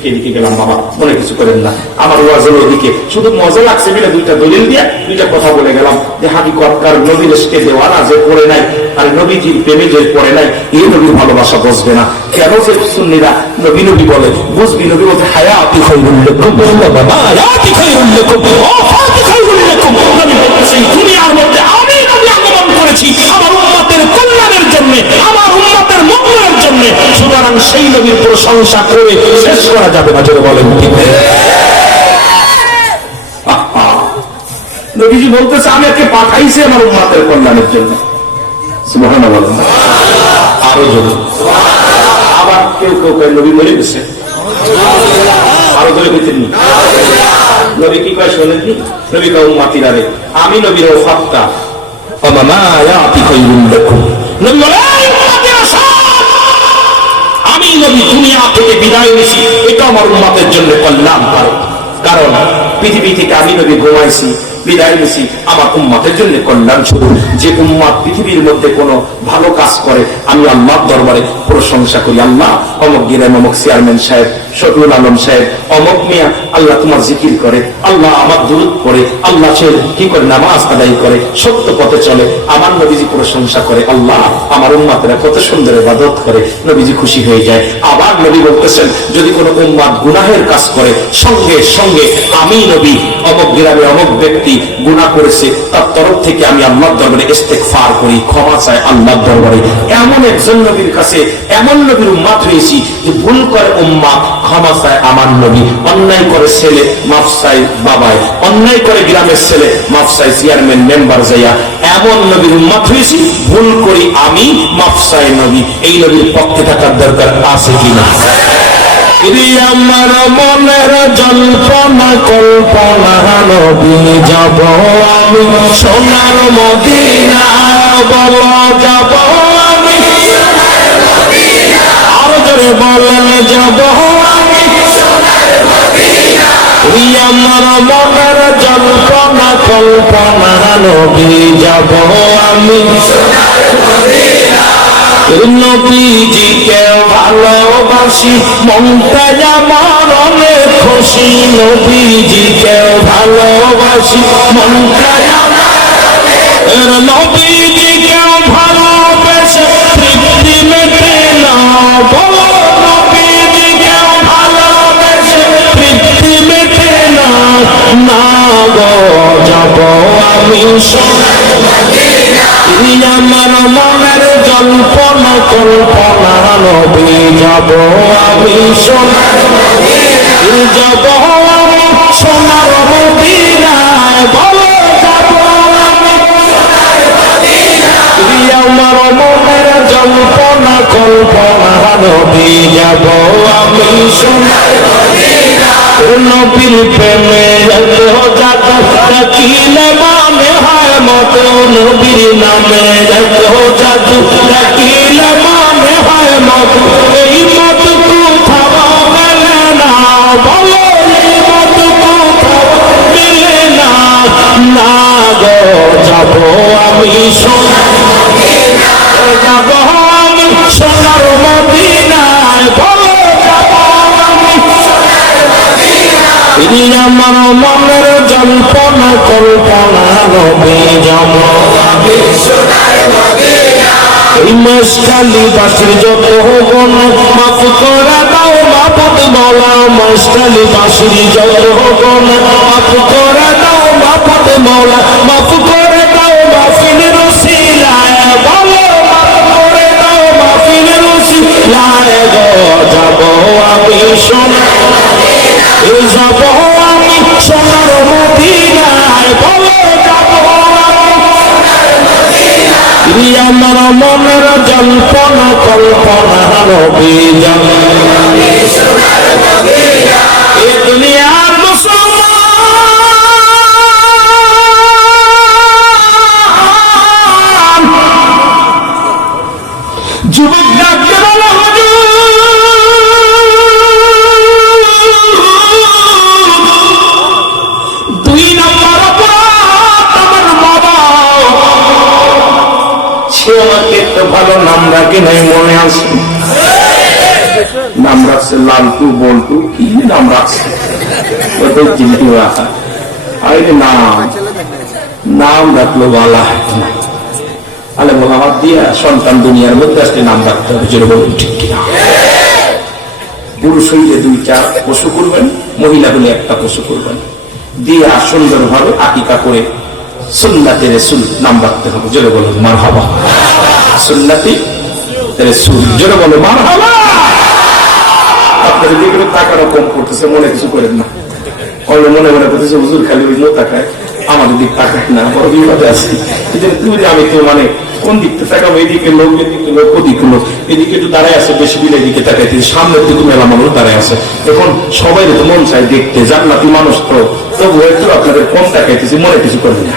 এদিকে গেলাম। বাবা মনে কিছু করেন না, আমার ওয়াজের ওদিকে শুধু মজা লাগছে বলে 2টা দলিল দিয়ে 2টা কথা বলে গেলাম যে হাকিকতকার নবীর এসকে দেওয়ানা যে পড়ে নাই আর নবীজির প্রেমে যে পড়ে নাই, এই নবীর ভালোবাসা বুঝবে না। কেন যে সুন্নিরা নবী নবী বলে? বুঝবি নবী বলতে হায়াতি খায়রুল লাকুম, মামাতি খায়রুল লাকুম, ওয়াফাতি খায়রুল লাকুম। নবী বলতেছেন দুনিয়ার মধ্যে আমি নবী আগমন করেছি আমার উম্মতের কল্যাণের জন্য, আমার উম্মতের মঙ্গলের জন্য। সুতরাং সেই নবীর প্রশংসা করে শেষ করা যাবে না। জোরে বলেন ঠিক? নবীজি বলতেছে আমি একে পাঠাইছি আমার উম্মতের কল্যাণের জন্য। সুবহানাল্লাহ বলেন আরো জোরে। আবার কেউ কয় নবী মরে গেছে, আরো জোরে বলতেন নবী কি কয় শোনেননি? নবী কয় উম্মতিরা রে, আমি নবীর ওফাতটা মামায়াতি খায়রুল লাকুম। নবী বলে আমি নবী দুনিয়া থেকে বিদায় নিছি, এটা আমার উম্মতের জন্য কল্যাণকারক। কারণ পৃথিবী থেকে আমি নবী ঘুমাইছি, বিদায় নিছি, আমার উম্মতের জন্য কল্যাণ শুরু। যে উম্মত পৃথিবীর মধ্যে কোনো ভালো কাজ করে, আমি আল্লাহর দরবারে প্রশংসা করি, আল্লাহ অমুক গিরাম, অমুক চেয়ারম্যান সাহেব, শফিউল আলম সাহেব, অমুক মিয়া আল্লাহ তোমার জিকির করে, আল্লাহ আমার দুরূদ পড়ে, আল্লাহ সে কি করে নামাজ আদায় করে, সত্য পথে চলে, আমার নবীজি প্রশংসা করে, আল্লাহ আমার উম্মতেরা কত সুন্দর ইবাদত করে, নবীজি খুশি হয়ে যায়। আবার নবী বলতেছেন যদি কোনো উম্মত গুনাহের কাজ করে, সঙ্গে সঙ্গে আমি নবী অমুক গ্রামে অমুক ব্যক্তি গুনাহ করেছে, তার তরফ থেকে আমি আল্লাহর দরবারে ইস্তেগফার করি, ক্ষমা চাই আল্লাহর দরবারে। এমন একজন নবীর কাছে, এমন নবীর উম্মত হয়েছি যে ভুল করে উম্মত, ক্ষমা চায় আমার নবী। অন্যায় করে ছেলে, মাফ চায় বাবায়। অন্যায় করে গ্রামের ছেলে, মাফ চায় চেয়ারম্যান মেম্বার যাইয়া। এমন নবীর উম্মত হয়েছি, ভুল করি আমি, মাফ চায় নবী। এই নবীর পক্ষে থাকার দরকার আছে কিনা? আমার মনের জল্পনা কল্পনা নবী যাব আমি সোনার মদিনা, বলো যাব আমি আরো জোরে বলেন যাব আমি আমার মনের জল্পনা কল্পনা নবী যাব আমি নবীজিকে ভালোবাসি, মনটা আমার অনেক খুশি। নবীজিকে ভালোবাসি, মনটা নবীজিকে ভালোবেসে তৃপ্তি মেটে না, বলো নবী সোনার মদিনা আমার মনের জল্পনা কল্পনা নবী যাব আমি সোনার মদিনা যাব আমি সোনার মদিনায় বলো যাব আমি সোনার মদিনা আমার মনের জল্পনা কল্পনা নবী যাব আমি সোনার মদিনা নবীর প্রেমে ডাকিলে মানে হয় মত নবীর নামে জাদু ডাকিলে মানে হয় মত এই মত কোথাও মেলে না বলো এই মত কোথাও মেলে না না গো যাব আমি সোনার মদিনা যাব আমি সোনার মদিনায় বলো যাব আমি সোনার মদিনা আমার মনের জল্পনা কল্পনা নবী যাব আমি সোনার মদিনা এই মশকালি বাসির যত গুণ মাফ করে দাও মাবুদ মওলা মশকালি বাসির যত গুণ মাফ করে দাও মাবুদ মওলা মাফ করে দাও মাহফিলের ওসিলায় বলো মাফ করে দাও মাহফিলের ওসিলায় গো যাব আমি সোনার মদিনা যাব আমি সোনার মদিনায় বলো যাব আমি সোনার মদিনা আমার মনের জল্পনা কল্পনা নবী যাব আমি সোনার মদিনা এই দুনিয়ার মুসলমান যুবক ডাকতে বলো দুই নম্বর অপরাধ আমার বাবা সে আমাকে একটা ভালো নাম রাখে নাই মনে আছে নাম রাখছে লালটু বল্টু কি নাম রাখছে ওদের চিন্টু রাখা আরে নাম রাখলো বালা আলে বলা বাদ দিয়া সন্তান দুনিয়ার মধ্যে আসলে নাম রাখতে হবে যেটা বলুন ঠিক কিনা পুরুষ হইলে 2টা পশু করবেন মহিলা হলে একটা পশু করবেন দিয়ে সুন্দর ভাবে আকিকা করে সুন্নাতে রাসূল নাম রাখতে হবে যেটা বলুন মারহাবা সুন্নাতে রাসূল যেটা বলো মারহাবা আপনাদের দিকে টাকাটা কম করতেছে মনে কিছু করেন না অন্য মনে মনে করতেছে হুজুর খালি ওই তাকায় আমাদের দিক তাকায় না বড় বিপদে আছি তুমি আমি তো মানে কোন দিকটা তাকাবো এদিকে লোক এদিকে লোক ওদিকে লোক এদিকে একটু দাঁড়ায় আছে বেশি দিলে এদিকে তাকাইতে সামনের দিকে মেলা মানুষ দাঁড়ায় আছে এখন সবাই তো মন চায় দেখতে জান্নাতি মানুষ তো তবু একটু আপনাদের কম তাকাইতেছি মনে কিছু করবে না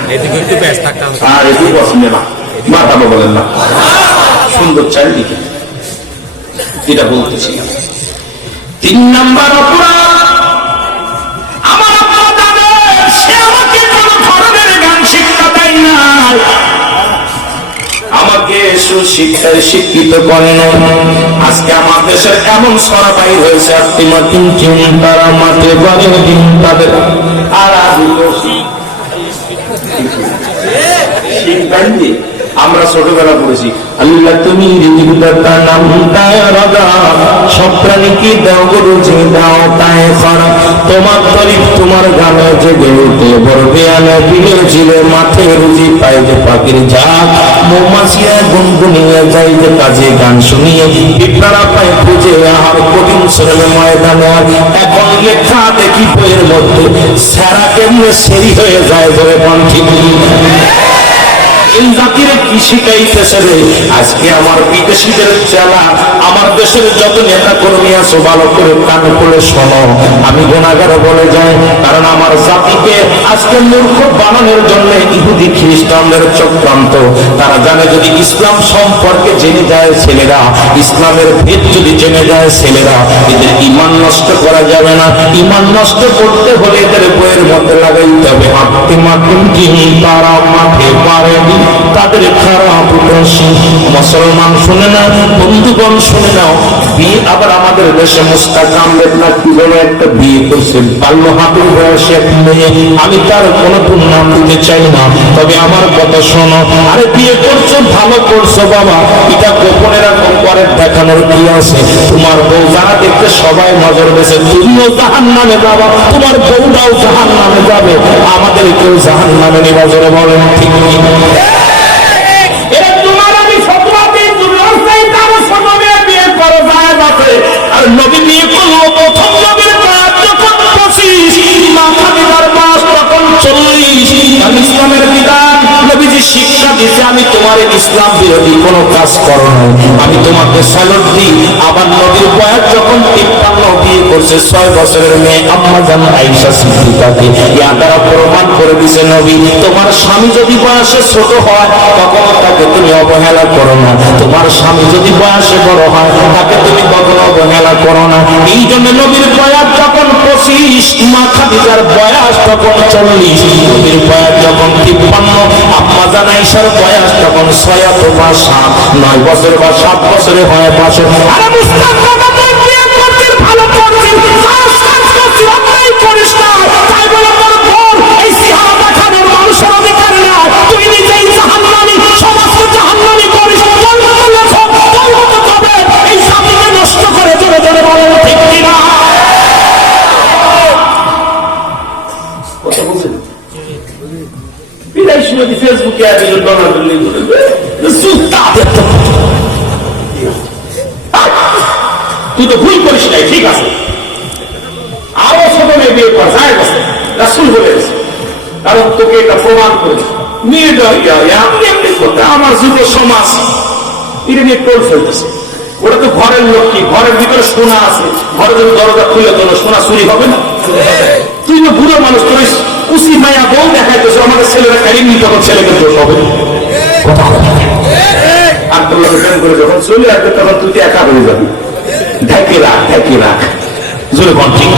আর এদিকে পছন্দ না মাথা বলেন না সুন্দর চারিদিকে এটা বলতেছি 3 নম্বর অপরাধ আমার আব্বা জানে সে আমাকে কোন ধরনের গান শিক্ষা দেয় না আমাকে সুশিক্ষায় শিক্ষিত করে না আজকে আমার দেশের এমন সরা বাইর হয়েছে আত্মীয় তারা মাঠে বাড়ি দিন তাদের আর শিখবেন আমরা ছোটবেলা পড়েছি আল্লাহ তুমি রিজিকদাতা নাম তায় রাজা সব প্রাণীকে দাও রুজি দাও তায় খারা তোমার তারিফ তোমার গানে জেগে উঠে বড় বেয়ালে বিলের ঝিলে মাঠে রুজি পায় যে পাখির ঝাঁক মৌমাছিরা গুনগুনিয়ে যায় যে কাজে গান শুনিয়ে পিঁপড়ারা পায় খুঁজে আহার কঠিন শ্রমে ময়দানে এখন লেখা দেখি বইয়ের মধ্যে সারা কেমনে সেরি হয়ে যায় বলে কণ্ঠী এই জাতির কি শিখাইতেছে রে আজকে আমার বিদেশিদের চেলা আমার দেশের যত নেতা কর্মী আছে ভালো করে কান খুলে শোনো আমি গুনাহগার বলে যাই কারণ আমার জাতিকে আজকে মূর্খ বানানোর জন্য ইহুদি খ্রিস্টানদের চক্রান্ত তারা জানে যদি ইসলাম সম্পর্কে জেনে যায় ছেলেরা ইসলামের ভেদ যদি জেনে যায় ছেলেরা এদের ঈমান নষ্ট করা যাবে না ঈমান নষ্ট করতে হলে এদের বইয়ের মধ্যে লাগাইতে হবে আত্মীমাতুন যিনি তারা মাঠে পারেনি তাদের খারাপ মুসলমান শুনে না বন্ধুগণ শুনে নাও বিয়ে আবার আমাদের বাংলাদেশে মুস্তাকাম দেবনা কি বলে একটা বিয়ে করছে, বাল্য হাবিব বয়সে এক মেয়ে। আমি তার কোনো নাম দিতে চাই না, তবে আমার কথা শোনো। আরে বিয়ে করছো ভালো করছো বাবা, এটা গোপনে রাখো, পরে দেখানোর কি আছে? তোমার বউ যারা দেখতে সবাই নজর দিয়েছে, তুমিও জাহান্নামে যাবা, তোমার বউটাও জাহান্নামে যাবে, আমাদের কেউ জাহান্নামে নিবা। জোরে বলেন ঠিক কি? এটা তোমার আমি ফতোয়া দিই, তুমি অস্থায়ী কারো ছোট মেয়ে বিয়ে করো, জায়েজ আছে। আর নবী বিয়ে করলো, প্রথম নবীর বয়স যখন 25, মাথা দিবার মাস তখন 40। আমি ইসলামের বিধান নবীজি শিক্ষা দিতে, আমি তোমার ইসলাম বিরোধী কোনো কাজ করো না, আমি তোমাকে স্যালুট দিই। আবার নবীর বয়স যখন 53, বিয়ে করছে 6 বছরের মেয়ে আম্মা জান আয়েশা সিদ্দিকাকে। ইয়া দ্বারা প্রমাণ করে দিছে নবী, তোমার স্বামী যদি বয়সে ছোট হয় তখন তাকে তুমি অবহেলা করো না, তোমার স্বামী যদি বয়সে বড় হয় তাকে তুমি কখনো অবহেলা করো না। এই জন্য নবীর বয়স যখন 25, মা খাদিজার বয়স তখন 40, নবীর বয়স যখন 53, আম্মা জান আয়েশার বয়স তখন 6 অথবা 7, 9 বছর বা 7 বছরে হয় পাশে। আরে মুস্তাক বাবা, তুই বিয়ে করছিস, ভালো করছিস, কাজ করছিস, অন্যায় করিস না, তাই বলে তোর বোন এই সিহারা দেখানোর মানুষের অধিকার না। তুই নিজেই জাহান্নামী, সমাজকে জাহান্নামী করিস, এই জাতিকে নষ্ট করে। জোরে জোরে বলেন ঠিক কিনা? কথা বলছেন বিদায় শুনে ফেসবুকে তুই তো ভুল করিস নাই, ঠিক আছে, আরো ছোট মেয়ে বিয়ে কর, যায় গেছে, রাসূল বলেছে, কারণ তোকে এটা প্রমাণ করে মেয়েটা এমনি করতে আমার যুব সমাজ এটা নিয়ে টোল ফেলতেছে। ওটা তো ঘরের লক্ষ্মী, ঘরের ভিতরে সোনা আছে, ঘরে যদি দরজা খুলে তোর সোনা চুরি হবে না? তুই তো বুড়ো মানুষ, তোর উচিত মায়া বউ দেখাইতেছ, আমাদের ছেলেরা কারিনি, তখন ছেলেকে দোষ হবে। আর তোর প্রেম করে যখন চলে আসবে তখন তুই একা হয়ে যাবি। ঢেকে রাখ, ঢেকে রাখ, জোরে বল ঠিক।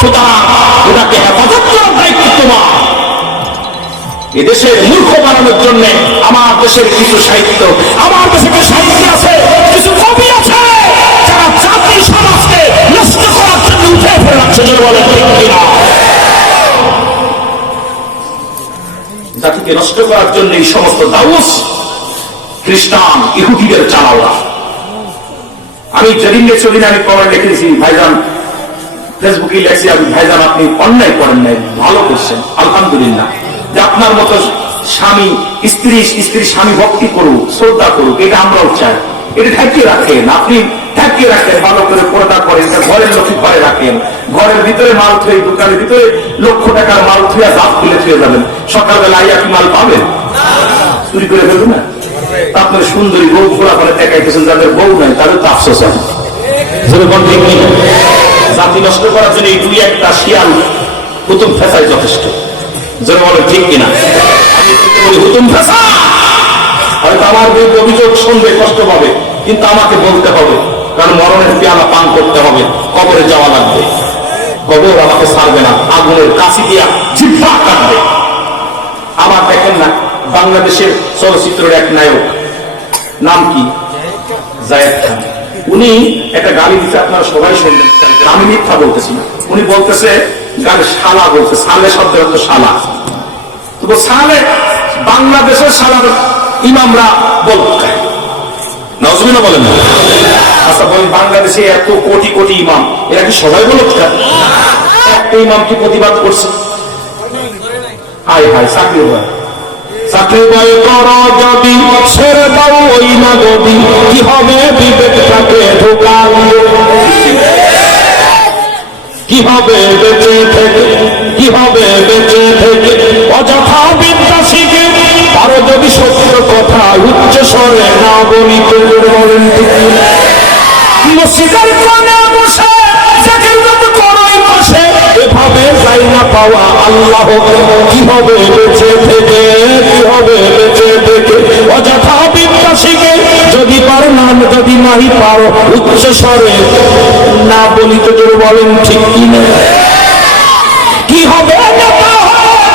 সুতরাং ওটাকে হেফাজত করার দায়িত্ব তোমার। এদেশের মূর্খ বানানোর জন্য আমার দেশের কিছু সাহিত্য, আমার দেশে সাহিত্য আছে, কিছু কবি আছে যারা জাতি সমাজকে নষ্ট করার জন্য উঠে ফেরাচ্ছে। বলে জাতিকে নষ্ট করার জন্য এই সমস্ত দাউস খ্রিস্টান ইহুদিদের চালাওয়া। আমি যেদিন সেদিন আমি কমেন্ট লিখেছি, ভাইজান ফেসবুকে লেখছি, আমি ভাইজান আপনি অন্যায় করেন নাই, ভালো করছেন, আলহামদুলিল্লাহ, যে আপনার মতো স্বামী স্ত্রী স্বামী ভক্তি করুক, শ্রদ্ধা করুক, এটা আমরাও চাই। এটা ঢাকিয়ে রাখেন, আপনি ঢাকিয়ে রাখেন, ভালো করে পর্দা করেন, ঘরের লোক ঘরে রাখেন, ঘরের ভিতরে মাল থুয়ে, দোকানের ভিতরে লক্ষ টাকার মাল থুয়ে জাপ খুলে থুয়ে যাবেন, সকালবেলা আইয়া কি মাল পাবেন? চুরি করে ফেলবেন না? আপনার সুন্দরী বউ খোলা করে দেখাইতেছেন, যাদের বউ নাই তাদের তো আফসোস আছে। জাতি নষ্ট করার জন্য এই 2-1টা শিয়াল হুতুম ফেসাই যথেষ্ট। যারা বলে ঠিক কিনা? আমি বলি হুতুম ফেসা, হয়তো আমার বিরুদ্ধে অভিযোগ শুনবে, কষ্ট পাবে, কিন্তু আমাকে বলতে হবে, কারণ মরণের পেয়ালা পান করতে হবে, কবরে যাওয়া লাগবে, কবর আমাকে ছাড়বে না, আগুনের কাছি দিয়া জিহ্বা কাটবে। আমার দেখেন না, বাংলাদেশের চলচ্চিত্রের এক নায়ক, নাম কি? জায়েদ খান। উনি একটা গালি দিতে, আপনারা সবাই শুনবেন, আমি মিথ্যা বলতেছি না। উনি বলতেছে গালি শালা বলছে, সালে শব্দের অর্থ শালা। তো সালে বাংলাদেশের শালা ইমামরা বলতে নাউজুবিল্লাহ বলেন না? আচ্ছা বলেন, বাংলাদেশে এত কোটি কোটি ইমাম, এরা কি সবাই বলতে? একটা ইমাম কি প্রতিবাদ করছে? হায় হায়, চাকরি হয়, চাকরি বয় করো যদি ছেড়ে দাও ওই না গদি, কি হবে বিবেকটাকে ঢোকাল, কি হবে বেঁচে থেকে, কি হবে বেঁচে থেকে, অযথা বিদ্যা শিখে আরো যদি সত্য কথা উচ্চ স্বরে না বলিতে। বলেন মসজিদের কোণে বসে জাকিরত করই বসে, এভাবে যাই না পাওয়া আল্লাহ, কি হবে বেঁচে থেকে, কি হবে বেঁচে থেকে, অযথা বিদ্যা শিখে যদি পারো না, যদি নাই পারো উচ্চ স্বরে না বলিতে। তোর বলেন ঠিক কিনা? কি হবে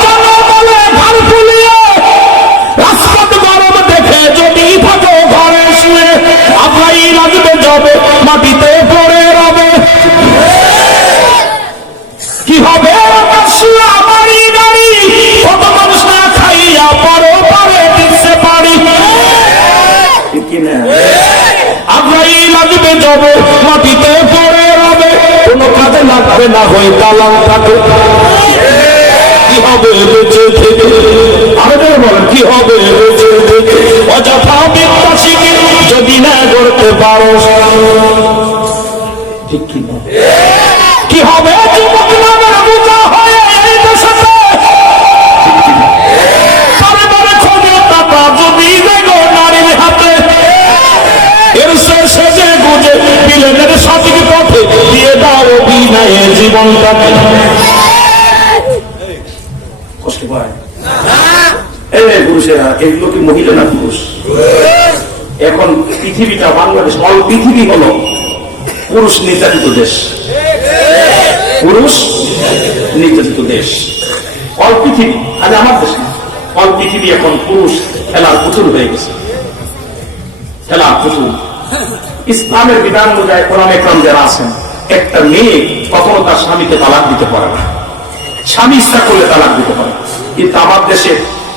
জনবলে ঘর ফুলিয়ে রাজপথ গরম দেখে যদি কিনা? আজরাইল আসবে যাবে মাটিতে পড়ে রবে, কোনো কাজে লাগবে না, হয় দালাল থাকে। কি হবে বেঁচে থেকে? আরো বলেন কি হবে বেঁচে থেকে? অযথা বিশ্বাসীকে যদি না করতে পারো, ঠিক কিনা? কি হবে যুবক নামের বোঝা হয়ে এই দেশেতে? পরিবারে ক্ষমতা যদি দেখো নারীর হাতে, এর সেজে গুজে বিলেনের সঠিক পথে দিয়ে দাও অভিনয়ে জীবনটাকে। কষ্ট পায় এই পুরুষেরা, এগুলো কি মহিলা না পুরুষ? এখন পৃথিবীটা, বাংলাদেশ অল পৃথিবী হলো পুরুষ নির্যাতিত দেশ, পুরুষ নির্যাতিত দেশ। অল পৃথিবী, আজ আমার দেশ না, অল পৃথিবী এখন পুরুষ খেলার পুতুল হয়ে গেছে, খেলার পুতুল। ইসলামের বিধান অনুযায়ী কোরআন একরাম যারা আছেন, একটা মেয়ে কখনো তার স্বামীকে তালাক দিতে পারে না, স্বামী ইচ্ছা করলে তালাক দিতে পারে। কিন্তু আমার দেশে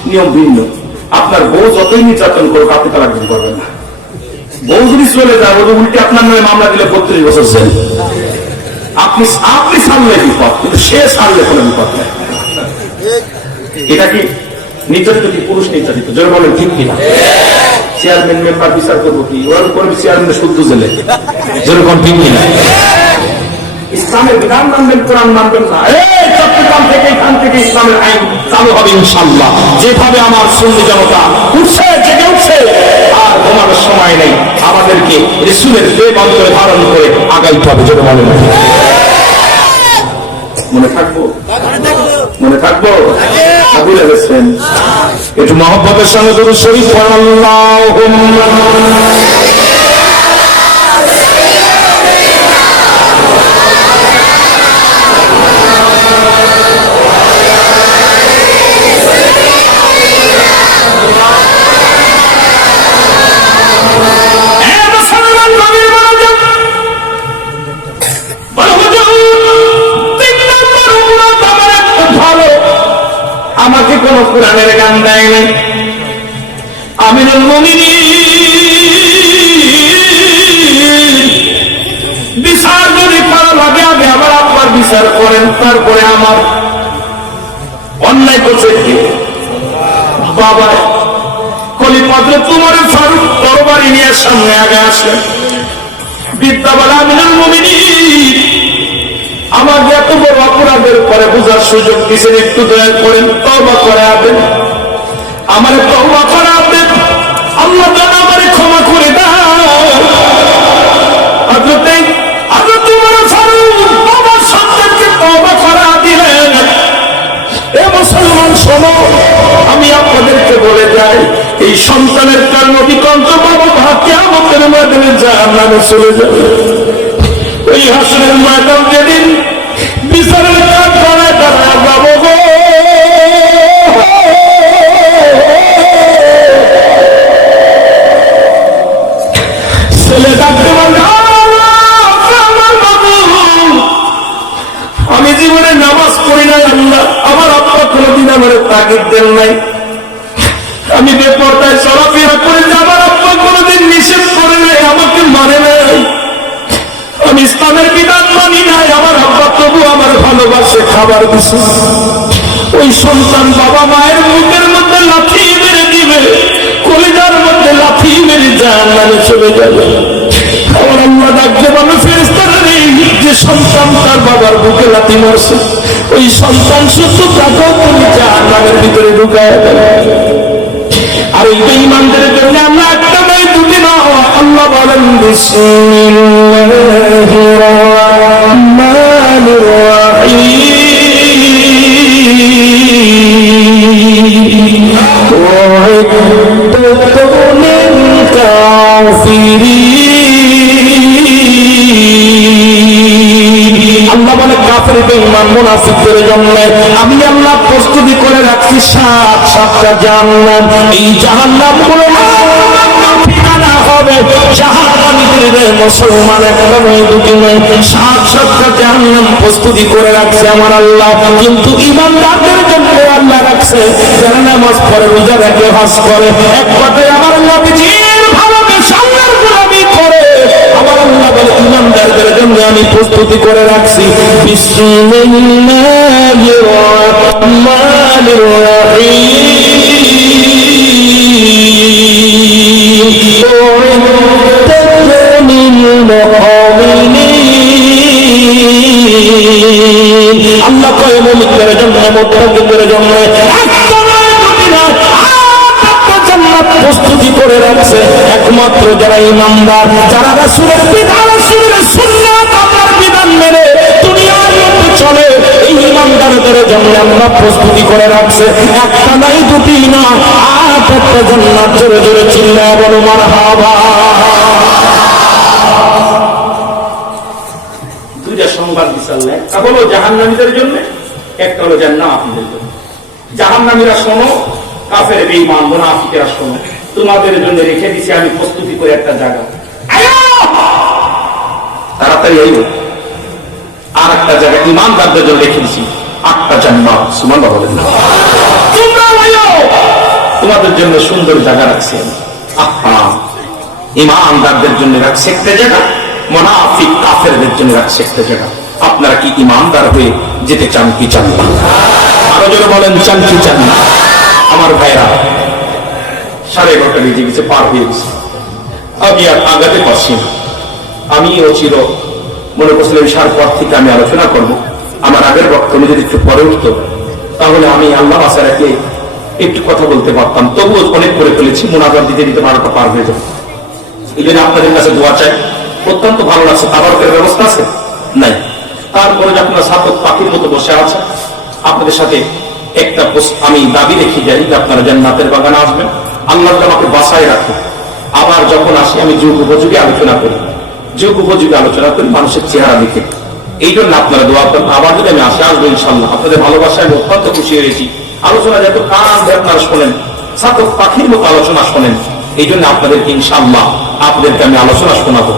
নিয়ম ভিন্ন, আপনার বউ যতই নির্যাতন করুক আপনি তালাক দিতে পারবেন না। বউ যদি চলে যায়, ওদের উল্টে আপনার নামে মামলা দিলে 32 বছর জেল। আপনি ছাড়লে বিপদ, কিন্তু সে ছাড়লে কোনো বিপদ নেই। এটা কি নির্যাতিত, কি পুরুষ নির্যাতিত? জোরে বলেন ঠিক কিনা? চেয়ারম্যান মেম্বার বিচার করবো কি? ওর উপর চেয়ারম্যান শুদ্ধ জেলে। জোরে বলেন ঠিক কিনা? ইসলামের বিধান মানবেন, কোরআন মানবেন না, এই চট্টগ্রাম থেকে এখান থেকে ইসলামের আইন চালু হবে ইনশাআল্লাহ। যেভাবে আমার সুন্নি জনতা উঠছে, জেগে উঠছে, আর তোমার সময় নেই। আমাদেরকে রাসূলের দেহ অন্তরে ধারণ করে আগাইতে হবে। যেটা বলেন মনে থাকবো, মনে থাকবো। ভুলে গেছেন? একটু মহব্বতের সঙ্গে দরুদ শরীফ পড়ুন। আল্লাহুম্মা আমাকে কোন কোরআনের গান দেয় নাই। আমিরুল মুমিনিন বিচার যদি করা লাগে আগে আমার আব্বার বিচার করেন, তারপরে আমার। অন্যায় করছে কি বাবা? খলিফাতুল উমর ফারুক তরবারি নিয়ে সামনে আগে আসলেন। বিদ্যাবালা আমিরুল মুমিনিন আমাকে এত বড় অপরাধের পরে বোঝার সুযোগ দিচ্ছেন, একটু দয়া করেন, তওবা করে আবেন, আমার তওবা করে আবেন, আল্লাহ যেন আমারে ক্ষমা করে দাও। হযরত উমর ফারুক বাবার সন্তানকে তওবা করা দিলেন। এ মুসলমান শোনো, আমি আপনাদেরকে বলে যাই, এই সন্তানের কারণ অধিকাংশ বাবা কিয়ামতের ময়দানে জাহান্নামে চলে যাবে। ওই হাসরের ময়দান যেদিন বিচারের কাজ করে তারা যাবো গো, ছেলে ডাকতে বলবে আমি জীবনে নামাজ পড়ি নাই, আল্লাহ আমার আব্বা কোনদিন আমার তাগিদ দেন নাই, আমি বেপরদায় চলাফেরা করে আমার আব্বা কোনদিন নিষেধ করে নাই, আমাকে মানে নাই, আমি ইসলামের বিধান মানি নাই, আমার আব্বা তবু আমার ভালোবাসে, খাবার দিছে। ওই সন্তান বাবা মায়ের মুখের মধ্যে লাথি মেরে দিবে, কলিজার মধ্যে লাথি মেরে জাহান্নামে চলে যাবে। আমার আল্লাহ ডাকতে বলে ফেরেশতারা রে, যে সন্তান তার বাবার বুকে লাথি মারছে, ওই সন্তান শুধু তাকে তুমি জাহান্নামের ভিতরে ঢুকায় দেবে। আর এই বেঈমানদের জন্য আমরা একটা নয় দুটি না, আল্লাহ বলেন বিসমিল্লাহির রাহমানির রাহিম ওয়া'ইদ্দাতুল কাফিরিন। আল্লাহ বলে কাফের বেঈমান মুনাফিকদের জন্য আমি আল্লাহ প্রস্তুতি করে রাখছি 7টা জাহান্নাম। এই জাহান্নামগুলো ঠিকানা হবে জাহান্নামীদের, মুসলমানের নয় দুটি নয়, 7টা জাহান্নাম প্রস্তুতি করে রাখছে আমার আল্লাহ। কিন্তু ঈমানদারদের জন্য আল্লাহ রাখছে যারা নামাজ পড়ে, রোজা রাখে, হজ করে, এক কথায় আমার নবীজির ভালোবাসা রাখছি বিসমিল্লাহির রহমানির রহিম। আল্লাহ কয় মুমিনদের জন্য মুত্তাকিদের জন্য প্রস্তুতি করে রাখছে একমাত্র যারা ইমানদার, যারা রাসূলের বিধান রাসূলের সুন্নাত আল্লাহর বিধান মেনে দুনিয়ার মধ্যে চলে, এই ইমানদারদের জন্য আল্লাহ প্রস্তুতি করে রাখছে একটা নাই দুটি না 8টা জান্নাত। জোরে জোরে চিল্লায়া বলো মারহাবা। দুইটা সংবাদ দিছে আল্লাহ, একটা হলো জাহান্নামীদের জন্য, একটা হলো জান্নাতীদের জন্য। জাহান্নামীরা শোনো, কাফের বেঈমান মুনাফিকরা শোনো, তোমাদের জন্য রেখে দিছি আমি প্রস্তুতি করে একটা জায়গা, তাড়াতাড়ি আইও। আর একটা জায়গা ইমানদারদের জন্য রেখে দিছি 8টা জান্নাত। সুবহানাল্লাহ বলেন না? তোমরা আইও, তোমাদের জন্য সুন্দর জায়গা রাখছি আমি। আহা, ইমানদারদের জন্য রাখছি একটা জায়গা, মুনাফিক কাফেরদের জন্য রাখছি একটা জায়গা। আপনারা কি ইমানদার হয়ে যেতে চান কি চান না? আরো জোরে বলেন, চান কি চান না? আমার ভাইরা 11:30 বেজে গেছে, পার হয়ে গেছে, আমি আর আগাতে পারছি না। আমি অচির মনে করছিলাম সার পর থেকে আমি আলোচনা করব, আমার আগের বক্তব্য যদি একটু পরে উঠতো তাহলে আমি আল্লাহ আসারাকে একটু কথা বলতে পারতাম। তবুও অনেক করে ফেলেছি, মুনাজাত দিতে দিতে 12টা পার হয়ে যাবে। এই জন্য আপনাদের কাছে দোয়া চাই। অত্যন্ত ভালো লাগছে, তাবারকের ব্যবস্থা আছে নাই, তারপরে যে আপনারা সাতক পাখির মতো বসে আছেন, আপনাদের সাথে একটা আমি দাবি রেখে যাই যে আপনারা জান্নাতের বাগানে আসবেন, আল্লাহ আমাকে বাসায় রাখে। আবার যখন আসি আমি যুগ উপযোগী আলোচনা করি, যুগ উপযোগী আলোচনা করি মানুষের চেহারা দেখে। এই জন্য আপনারা দোয়া করেন, আবার যদি আমি আসে আসবো ইনশাল্লাহ। আপনাদের ভালোবাসায় আমি অত্যন্ত খুশি হয়েছি। আলোচনা যত কান দিয়ে আপনারা শোনেন, সাতক পাখির মতো আলোচনা শোনেন, এই জন্য আপনাদেরকে ইনশাল্লাহ আপনাদেরকে আমি আলোচনা শোনাবো,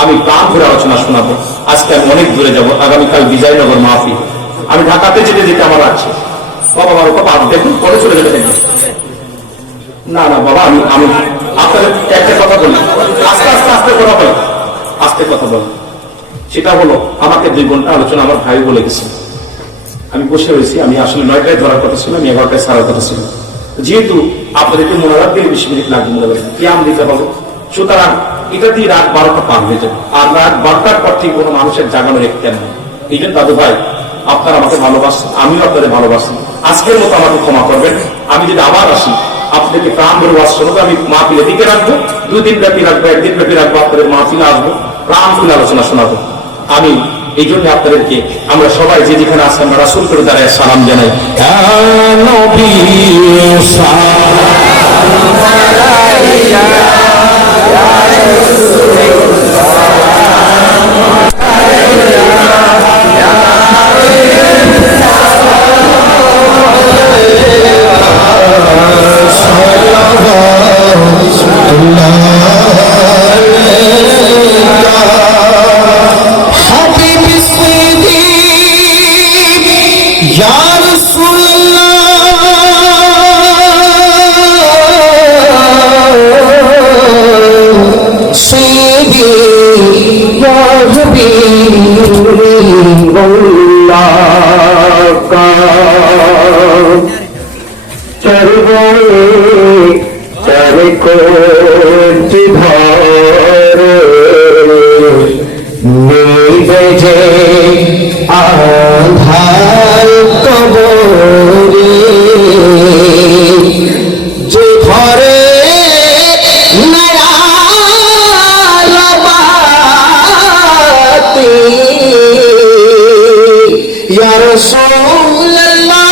আমি প্রাণ ধরে আলোচনা শোনাবো। আজকে আমি অনেক দূরে যাবো, আগামীকাল বিজয়নগর মাহফিল। আমি ঢাকাতে যেতে যেতে আমার আছে বাবা, আমার বাবা দেখুন পরে চলে যেতে দেখুন। না না বাবা, আমি আমি আপনাদের একটা কথা বলি, আস্তে আস্তে আস্তে কথা বলি, আস্তে কথা বলি। সেটা হলো আমাকে 2 ঘন্টা আলোচনা আমার ভাই বলে গেছে, আমি বসে রয়েছি। আমি আসলে 9টায় ধরার কথা ছিল, আমি 11টায় ছাড়ার কথা ছিল। যেহেতু আপনাদেরকে মোনাজাত দিয়ে 20 মিনিট লাগবে, মোনাজাত কিয়াম দিতে হবে, সুতরাং এটা দিয়ে রাত 12টা পার হয়ে যাবে। আর রাত 12টার পর থেকে কোনো মানুষের জাগানোর একটা নেই। এই জন্য দাদু ভাই আপনারা আমাকে ভালোবাসেন, আমিও আপনাদের ভালোবাসি। আজকের মতো আমাকে ক্ষমা করবেন। আমি যদি আবার আসি আপনাদেরকে প্রাণ ধরে আসবো, আমি মাহফিলে দিকে রাখবো, 2 দিন ব্যাপী রাখবো, 1 দিন ব্যাপী রাখবো, আপনাদের মাহফিলে আসবো, প্রাণ খুলে আলোচনা শোনাবো। আমি এই জন্য আপনাদেরকে, আমরা সবাই যে যেখানে আসি আমরা রাসূল করে দাঁড়ায় সালাম জানাই, ইয়া নবী সাল্লাল্লাহু আলাইহি ইয়া আধার কবরে যে ঘরে নয়াবাতি ইয়া রাসূলুল্লাহ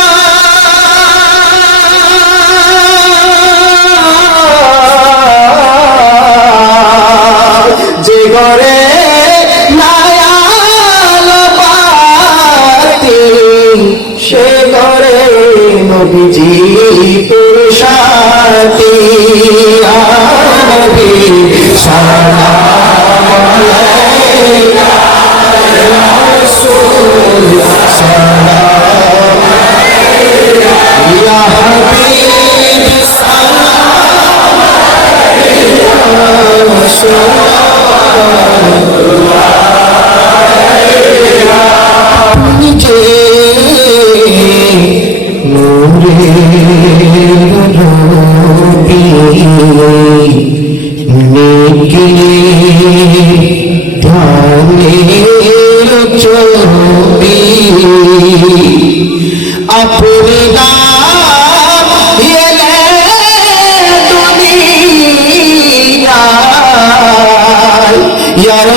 যে ঘরে সে ঘরে নবীজি পুরুষাতি নবী সালাম আলাইকা ইয়া রাসূল সালাম আলাইকা ইয়া হাবিব সালাম আলাইকা রাসূলুল্লাহ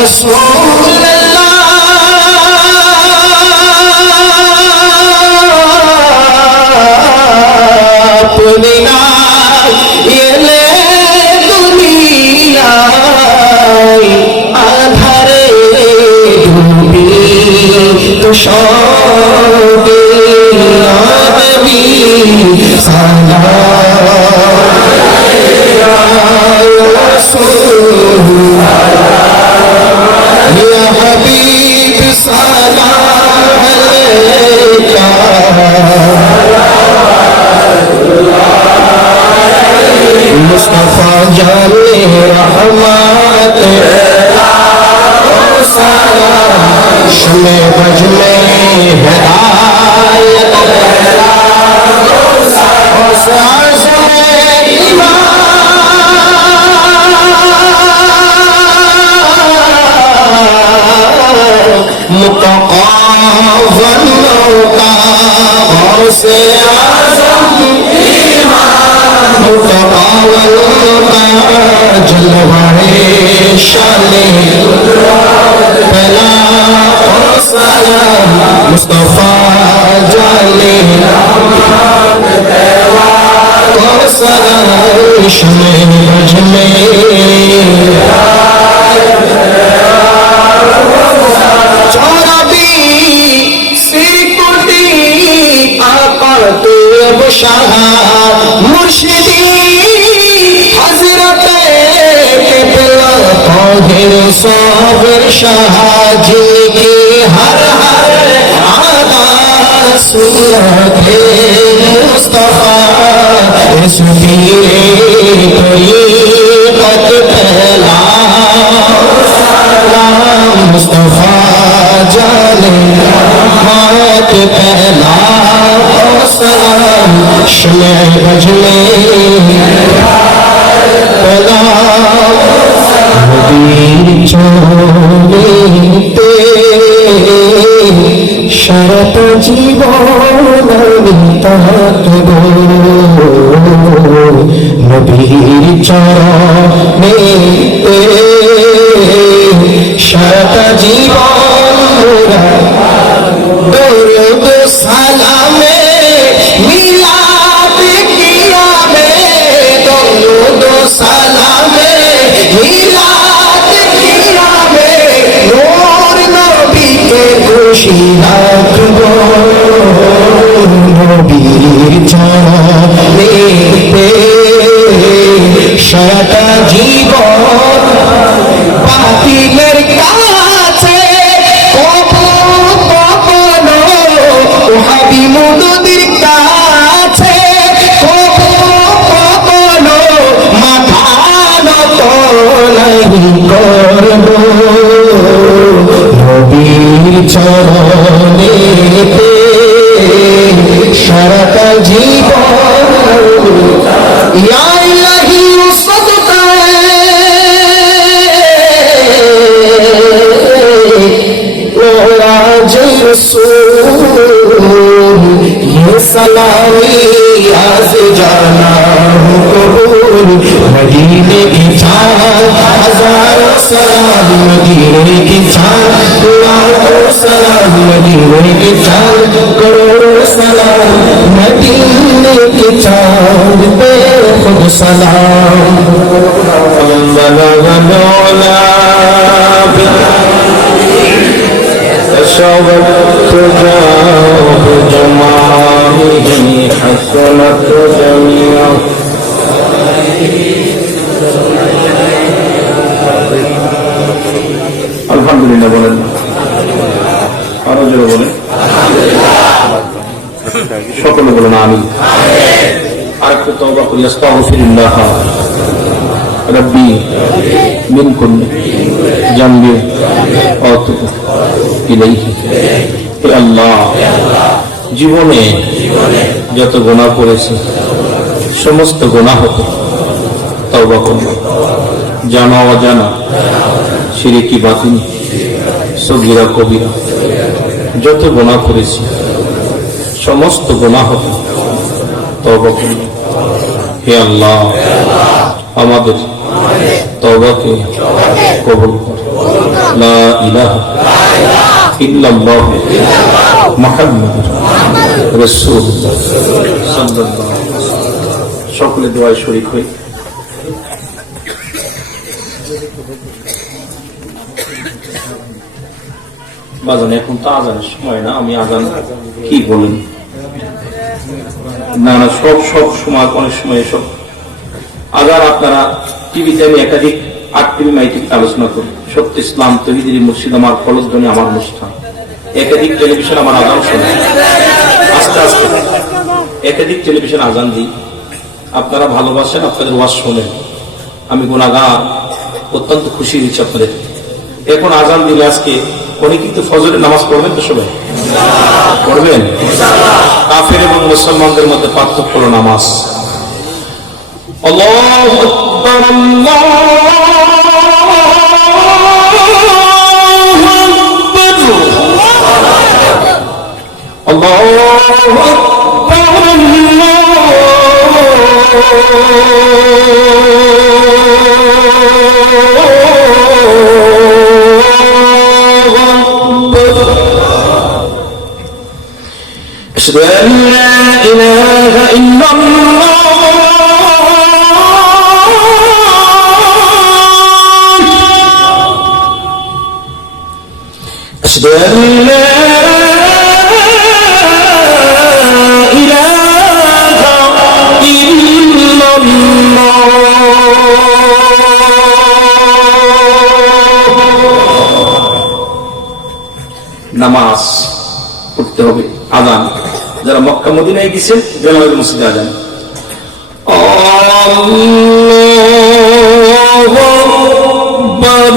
रसूल अपने এলে দুনিয়ায় আধারে ডুবি তো সবে নবী সালাম রাসূল ইয়া হাবিব সালাম আলাইকা मुस्तफा जाने रहमत शमे बज में हिदायत मुतक़ावन का से आज़म मुतक़ावन का जलवाए शाने पहला सलाम मुस्तफा जाने तो सलाम शमे बज में मुर्शिदी हजरत किबला ताहिर साबिर शाह जिनकी हर हर आदा सुनते मुस्तफा इस पीरे तरीक़त पहला मुस्तफा जाने हाथ पहला सलाम शमे बज में पहला चोरीते शरत जीवन तहतबो नबीर चरणेते शरत जीवन दरुद सलामे मिलाद किया में दरुद सलामे मिलाद किया में नूर नबी के खुशी रखबो नबीर चरणेते সারাটা জীবন বাতিলের কাছে কখনো ওহাবি মুদুদির কাছে কখনো মাথা নত নাই করব নবীর চরণেতে সারাটা জীবন ইয়া ইলাহি সাদকা ये सलामी आज जाना कबूल मदीने की चाँद हजारों सलाम मदीने की चाँद लाखों सलाम मदीने की चाँद करोड़ों सलाम मदीने की चाँद पे खुद सलाम شغلت جاه جماله حسنت جميعا আলহামদুলিল্লাহ বলেন আরো জোরে বলেন সকলে বলেন আমিন আরেকটু তওবা করি আস্তাগফিরুল্লাহ রব্বি মিন কুল্লি জামবি আতুবু ইলাইহি হে আল্লাহ জীবনে যত গুনাহ করেছি সমস্ত গুনাহ হতে তওবা করব জানা অজানা শিরকি বাতিনি সগীরা কবিরা যত গুনাহ করেছি সমস্ত গুনাহ হতে তওবা করব হে আল্লাহ আমাদের তওবাকে কবুল করুন লা ইলাহা ইল্লাল্লাহ মুহাম্মাদুর রাসূলুল্লাহ সাল্লাল্লাহু আলাইহি ওয়াসাল্লাম। সকলে দোয়ায় শরীক হই। বাজান এখন তো আজানের সময় না, আমি আজান কি বলেন না না সব সময় অনেক সময় সব আজান আপনারা টিভিতে আমি একাধিক 8 টিভি মাইটিক আলোচনা করি। সত্য ইসলাম তহিদি মুর্শিদ আমার ফলধ্বনি আমার অনুষ্ঠান, একাধিক টেলিভিশন আমার আজান শোনে, আস্তে আস্তে একাধিক টেলিভিশন আজান দিই। আপনারা ভালোবাসেন, আপনাদের ওয়াজ শোনেন, আমি গুনাহগার, অত্যন্ত খুশি হয়েছি আপনাদের। এখন আজান দিলে আজকে অনেক কিন্তু ফজরের নামাজ পড়বেন তো, সবাই পড়বেন। কাফের এবং মুসলমানদের মধ্যে পার্থক্য হলো নামাজ। আল্লাহু আকবার, আল্লাহু أشهد أن لا إله إلا الله أشهد أن لا إله إلا الله নামাজ পড়তে হবে। আযান যারা মক্কা মদিনায় গেছেন জালালের মসজিদে আযান আল্লাহু আকবার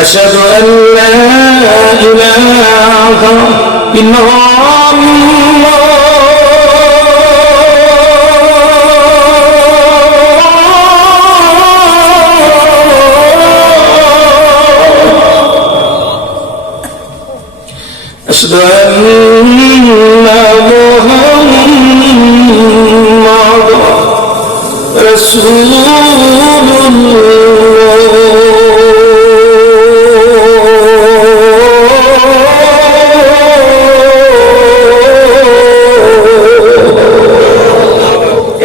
আশহাদু আন লা ইলাহা ইল্লাল্লাহ أشهد أن محمدا رسول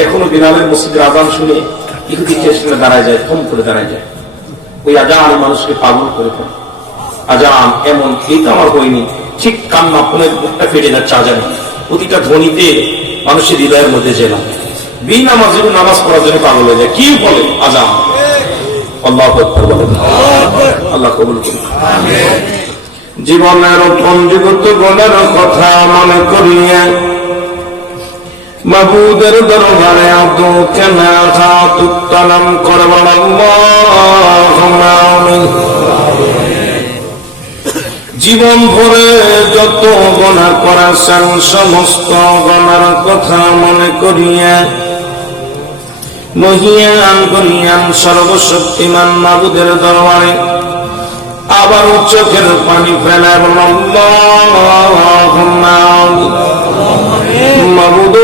এখনো বিলালের মসজিদের আযান শুনে ইহুদি খ্রিস্টানরা দাঁড়ায় যায়, থম করে দাঁড়ায় যায়। ওই আযান মানুষকে পাগল করে ফেলে। আযান এমন এই তো আমার হয়নি, ঠিক কান্না ফোনের বুকটা ফেটে যাচ্ছে আযানে। প্রতিটা ধ্বনিতে মানুষের হৃদয়ের মধ্যে জেলা। বিনামাজির নামাজ পড়ার জন্য পাগল হয়ে যায়। কি বলে আযান? আল্লাহু আকবার বলেন। আল্লাহ কবুল করুন। জীবনের পঞ্জীভূত গুণের কথা মনে করিয়ে মাবুদের দরবারে আদৌ কেন হাত উত্তোলন করবেন। আল্লাহুম্মা আমিন। জীবন ভরে যত গুনাহ করেছেন সমস্ত গুনার কথা মনে করিয়া মহিয়ান করিয়ান সর্বশক্তিমান মাবুদের দরবারে আবার চোখের পানি ফেলে আল্লাহুম্মা আমিন। মাবুদ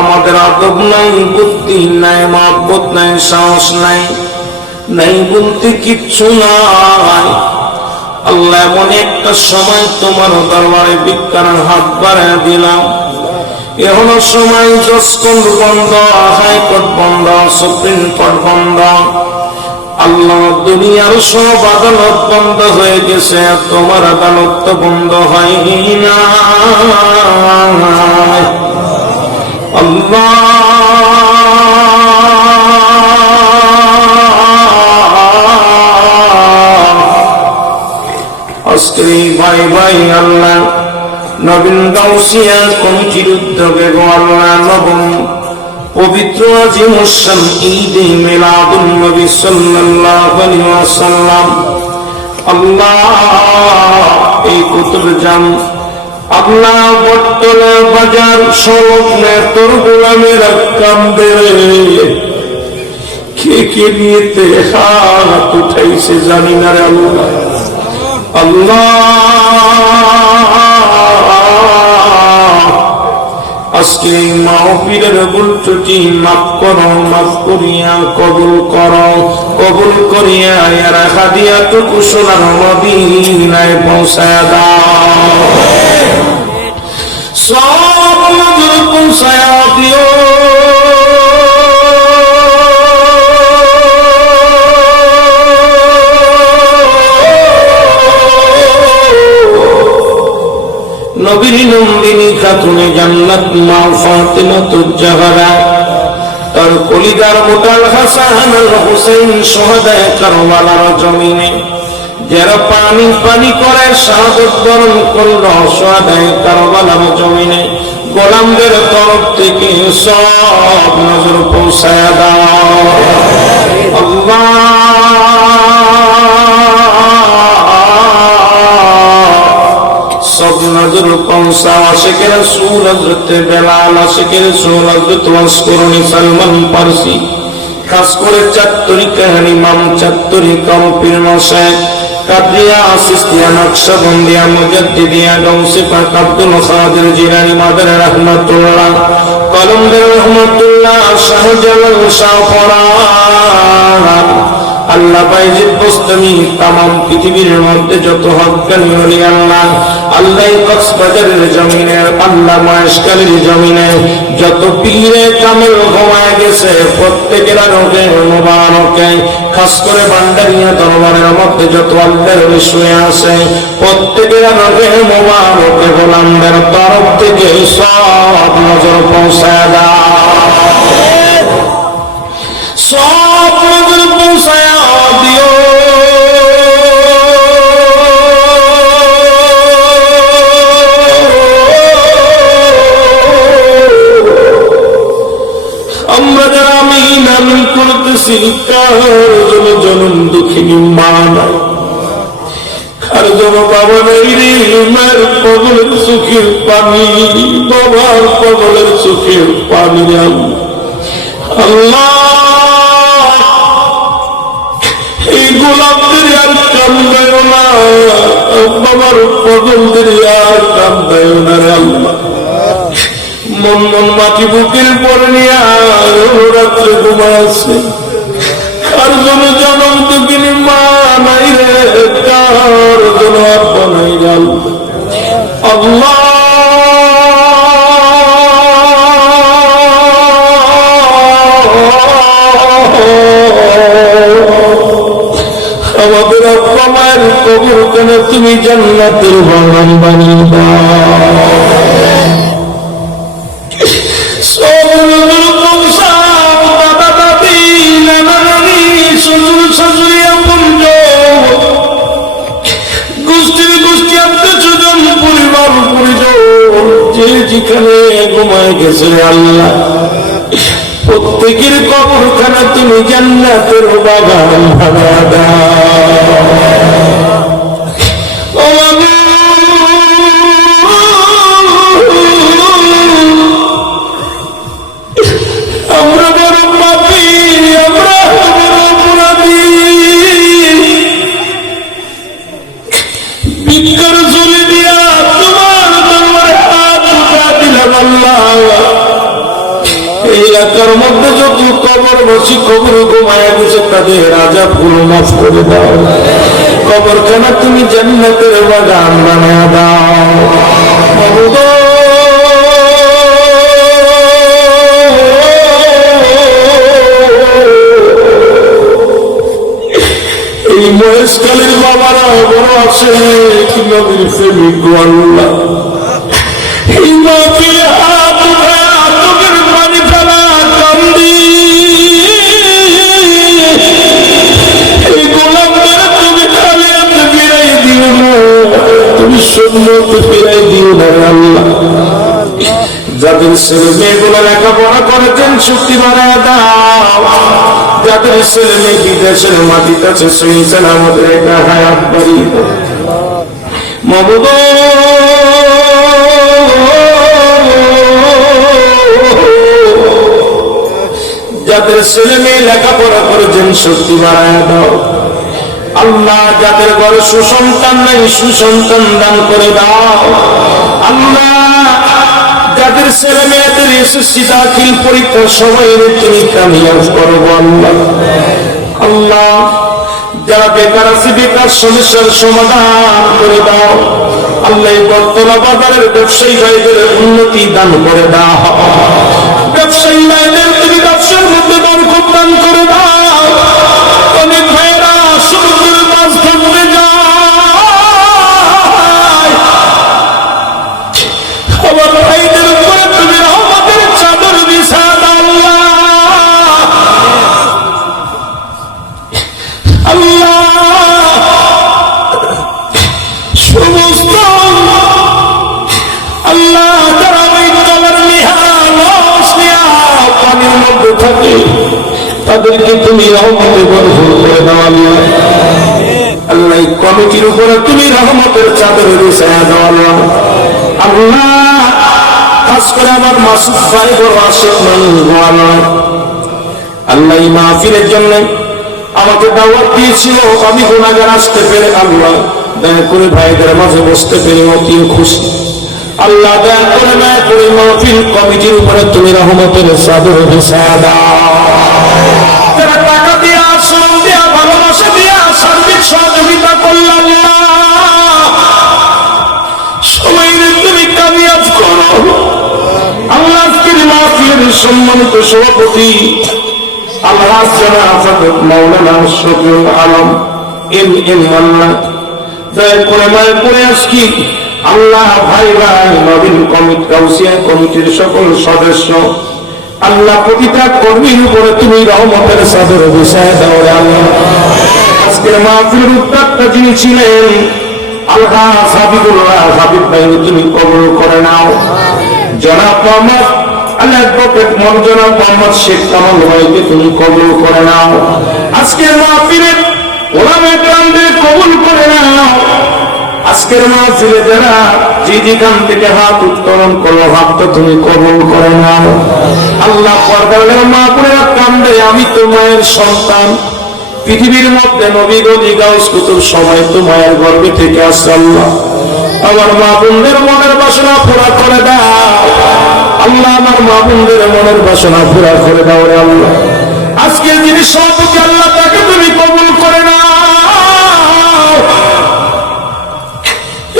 আমাদের আদব নাই, বুদ্ধি নাই, মহব্বত নাই, সাহস নাই, নাই বলতে কিচ্ছু নাই। আল্লাহ এমন একটা সময় তোমার দরবারে ভিক্ষার হাত বাড়ায় দিলাম। এখনো সময় জজকোর্ট বন্ধ, হাইকোর্ট বন্ধ, সুপ্রিম কোর্ট বন্ধ, আল্লাহ দুনিয়ার সব আদালত বন্ধ হয়ে গেছে, তোমার আদালত তো বন্ধ হয়নি না। আল্লাহ আজকে ভাই ভাই আল্লাহ নবীন গাউসিয়া কমিটির উদ্যোগে গো আল্লাহ নবম পবিত্র আজিমুসান ঈদে মিলাদুন নবী সাল্লাল্লাহু আলাইহি ওয়াসাল্লাম আল্লাহ এই কুতুব জাম আল্লাহ বটতলা বাজার সড়ক তোর গোলামের কান্দে কে কে নিয়েতে হাত উঠাইছে জানি না রে আল্লাহ। আল্লাহ আজকে এই মাহফিলের ভুল ত্রুটি মাফ করো, মাফ করিয়া কবুল করো, কবুল করিয়া এর হাদিয়াটুকু সোনার মদিনায় পৌঁছায়া দাও, সব নজর পৌঁছায়া দিও। নবীর নন্দিনী খাতুনে জান্নাত মা ফাতিমাতুজ জাহরা, তার কলিজার মোটাল হাসান আল হুসাইন শহদায়ে কারবালার জমিনে যারা পানি পানি করে শাহাদাত বরণ করল শহদায়ে কারবালার জমিনে, গোলামদের তরফ থেকে সব নজর পৌঁছায়া দাও আল্লাহ। সব নজর পৌঁছাও আশিকে রাসূল হযরত বেলাল, আশিকে রাসূল হযরত ওয়াসকুরনি সালমান ফারসি, খাস করে চাত্তরি কাহিনী ইমাম চাত্তরি কম্পির মশায়েখ কাদরিয়া সিস্তিয়া নকশবন্দিয়া মুজাদ্দিদিয়া গৌসে পাক আব্দুল কাদের জিলানী মাদার রাহমাতুল্লাহ কলমদার রাহমাতুল্লাহ শাহজালাল শাহ ফরান আল্লাহ বাইজিদ বুস্তামি তামাম পৃথিবীর মধ্যে যত হক্কানি ওলি আল্লাহ, আল্লাহ কক্সবাজারের জমিনে, আল্লাহ মহেশখালীর জমিনে যত পীরে কামেল ঘুমায় গেছে প্রত্যেকের রোগে মোবারকে, খাস করে ভান্ডারিয়া দরবারের মধ্যে যত আল্লাহর ওলি শুয়ে আছে প্রত্যেকের রোগে মোবারকে গোলামদের তরফ থেকে সব নজর পৌঁছায় দাও, সব নজর পৌঁছায় দিও। আমরা যারা আমিন আমিন করতেছি কার জন্য জনম দুঃখিনী মা নাই, কার জন্য বাবা নাই রে, মায়ের পগলের চোখের পানি, বাবার পগলের চোখের পানি আল্লাহ। এই গোলাপদের আর কান্দায় না, বাবার পগলদের আর কান্দায় না রে আল্লাহ। মন মন মাটি বুকের পরে নিয়ে রাত্রে ঘুমাচ্ছে, কার জন্য জনম দুঃখিনী মা নাই রে, কার জন্য আব্বা নাই রে আল্লাহ। আমাদের আব্বা মায়ের কবর কেন তুমি জান্নাতের বাগান বানিয়ে দাও, সব নজর পৌঁছাও দাদা দাদি নানা নানি শ্বশুর শাশুড়ি আপনজন গোষ্ঠীর গোষ্ঠী আত্মীয় স্বজন পরিবার পরিজন যে যেখানে ঘুমায় গেছে আল্লাহ প্রত্যেকের কবরখানা তুমি জান্নাতের বাগান বানায়া দাও। আমরা বড় পাপী, আমরা বড় অপরাধী, ভিক্ষার ঝুলি দিয়া তোমার দরবারে হাত উঠা দিলাম আল্লাহ। এই এলাকার মধ্যে যত কবর বসি কবর ঘুমায় গেছে তাদের রাজা ফুল মাফ করে দাও, কবরখানা তুমি জান্নাতের বাগান বানায়া দাও। এই মহেশখালীর বাবারা বড় আছে কি নবীর প্রেমিক গো আল্লাহ, এই নবীর হাত উঠা চোখের পানি ফেলা কান্দি, এই গোলামদের তুমি খালি হাতে ফিরাই দিও না, তুমি সুন্নতে ফিরাই দিও না আল্লাহ। যাদের ছেলে মেয়েগুলো লেখাপড়া করেছেন শক্তি বাড়ায় দাও, যাদের ছেলে মেয়ে বিদেশের মাটিতে আছে সেই ছেলে আমাদের একটা হায়াত বাড়িয়ে দাও। ছেলে মেয়ে লেখাপড়া করেছেন শক্তি বাড়ায় দাও আল্লাহ। যাদের ঘরে সুসন্তান নাই সুসন্তান দান করে দাও আল্লাহ। যাদের ছেলে মেয়েদের এসএসসি দাখিল পরীক্ষার সময় তুমি কামিয়াব করো আল্লাহ। আল্লাহ যারা বেকার আছে বেকার সমস্যার সমাধান করে দাও আল্লাহ। বর্তমান বাজারের ব্যবসায়ী ভাইদের উন্নতি দান করে দাও। ব্যবসায়ী ভাইদের তুমি ব্যবসার মধ্যে বরকত দান করে দাও। অনেক ভাইরা সমুদ্রের মাছ ধরতে যায়, আমার ভাইদের উপরে তুমি রহমতের চাদর বিছায়া দাও আল্লাহ। সমস্ত আল্লাহ যারা ওই কলার পানির মধ্যে থাকে তাদেরকে তুমি রহমতে ভরপুর করে দাও আল্লাহ। আল্লাহ কমিটির উপরে তুমি রহমতের চাদর বিছায়া দাও আল্লাহ। আল্লাহ খাস করে আমার মাসুদ ভাই বড় আশেক মানুষ আল্লাহ। আল্লাহ এই মাহফিলের জন্য আমাকে দাওয়াত দিয়েছিল, আমি গুনাহগার আসতে পেরে আল্লাহ দয়া করে ভাইদের মাঝে বসতে পেরে অতি খুশি আল্লাহ। দয়া করে মাহফিল কমিটির উপরে তুমি রহমতের চাদর বিছায়া দাও। যারা টাকা দিয়া শ্রম দিয়া ভালোবাসা দিয়া সার্বিক সহযোগিতা করলাম সবাই তুমি কামিয়াব করো আল্লাহ। আজকের মাহফিলের সম্মানিত সভাপতি আল্লাহ মাওলানা শফিউল আলম আল্লাহ দয়া করে মায়ের পরে আজকি আল্লাহ ভাই ভাই নবীন কমিটি কাউন্সিল কমিটির সকল সদস্য আল্লাহ প্রতিটা কর্মীর উপরে তুমি রহমতের চাদর বিছায়া দাও আল্লাহ। আজকের মাহফিলের উদ্যোক্তা যিনি ছিলেন আল্লাহ সাবিকুল্লাহ সাবিক ভাইকে তুমি কবুল করে নাও। জনাব মোহাম্মদ আল্লাহ প্রফেট জনাব মোহাম্মদ শেখ কামাল ভাইকে তুমি কবুল করে নাও। আজকের মাহফিলে ওলামায়ে কেরামদের কবুল করে নাও। আজকের মাহফিলে যারা যেখান থেকে হাত উত্তোলন করো হাতটা তুমি কবুল করে নাও আল্লাহ। পর্দার মা বোনেরা কান্দে, আমি তো মায়ের সন্তান, পৃথিবীর মধ্যে নবী গলি গাউস কুতুব সবাই তো মায়ের গর্ভে থেকে আসছে আল্লাহ। আমার মা বোনদের মনের বাসনা পুরা করে দাও আল্লাহ। আমার মা বোনদের মনের বাসনা পুরা করে দাও রে আল্লাহ। আজকের যিনি সভাপতি আল্লাহ তাকে তুমি কবুল করে নাও।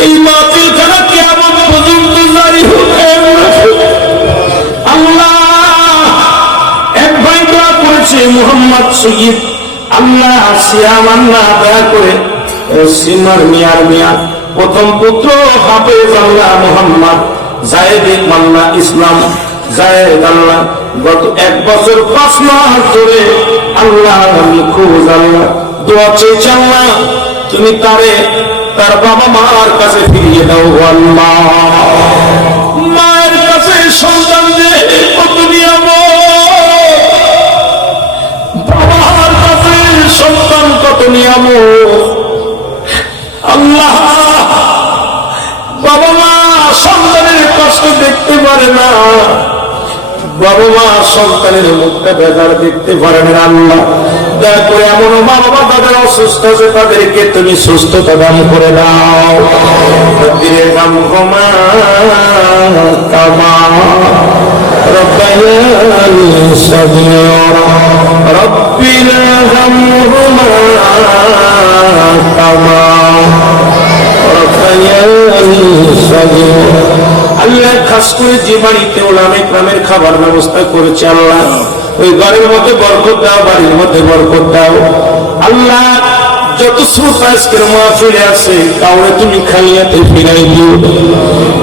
এই মাহফিল খানা কিয়ামত পর্যন্ত জারি হবে আল্লাহ। এক ভাই দোয়া করেছে মুহাম্মদ সৈয়দ আল্লাহ সিয়াম আল্লাহ দয়া করে সিমার মিয়ার মিয়া প্রথম পুত্র হাফেজ আল্লাহ মুহাম্মদ জায়েদ মাল্লা ইসলাম জায়েদ আল্লাহ গত 1 বছর 5 মাস ধরে আল্লাহ আমি খুঁজ আল্লাহ দোয়া চেয়েছি আল্লাহ তুমি তারে তার বাবা মার কাছে ফিরিয়ে দাও আল্লাহ। মায়ের কাছে সন্তান যে কত নিয়ামত, বাবার কাছে সন্তান কত নিয়ামত আল্লাহ। বাবা মা সন্তানের কষ্ট দেখতে পারে না, বাবা মা সন্তানের মুখটা বেজার দেখতে পারে না আল্লাহ। দয়া করে এমন মা বাবা তাদের অসুস্থ আছে তাদেরকে তুমি সুস্থতা দান করে দাও। রব্বির হামহুমা কামা রব্বায়ানি সগীরা রব্বির হামহুমা কামা রব্বায়ানি সগীরা। আল্লাহ খাস করে যে বাড়িতে ওলামায়ে কেরামের খাবার ব্যবস্থা করেছে আল্লাহ ওই ঘরের মধ্যে বরকত দাও, বাড়ির মধ্যে বরকত দাও আল্লাহ। যত শ্রোতা আজকের মাহফিলে আছে কাউরে তুমি খালি হাতে ফিরাই দিও।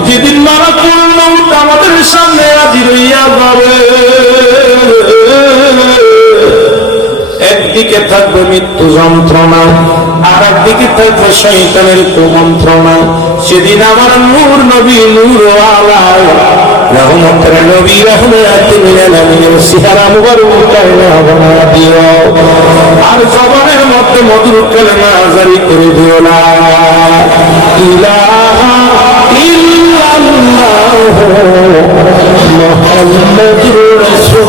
যেদিন মারা করল আমাদের সামনে হাজির হইয়া যাবে, একদিকে থাকবে মৃত্যু যন্ত্রণা আর একদিকে থাকবে শয়তানের কুমন্ত্রণা। সেদিন আমার নূর নবী নূর আলা রহমতের নবী রহমতুল আলামিনের সিহারা মুবারক কালেমা দিও আর জবানের মধ্যে মধুর কালেমা জারি করে দিও লা ইলাহা ইল্লাল্লাহ মুহাম্মাদুর রাসূল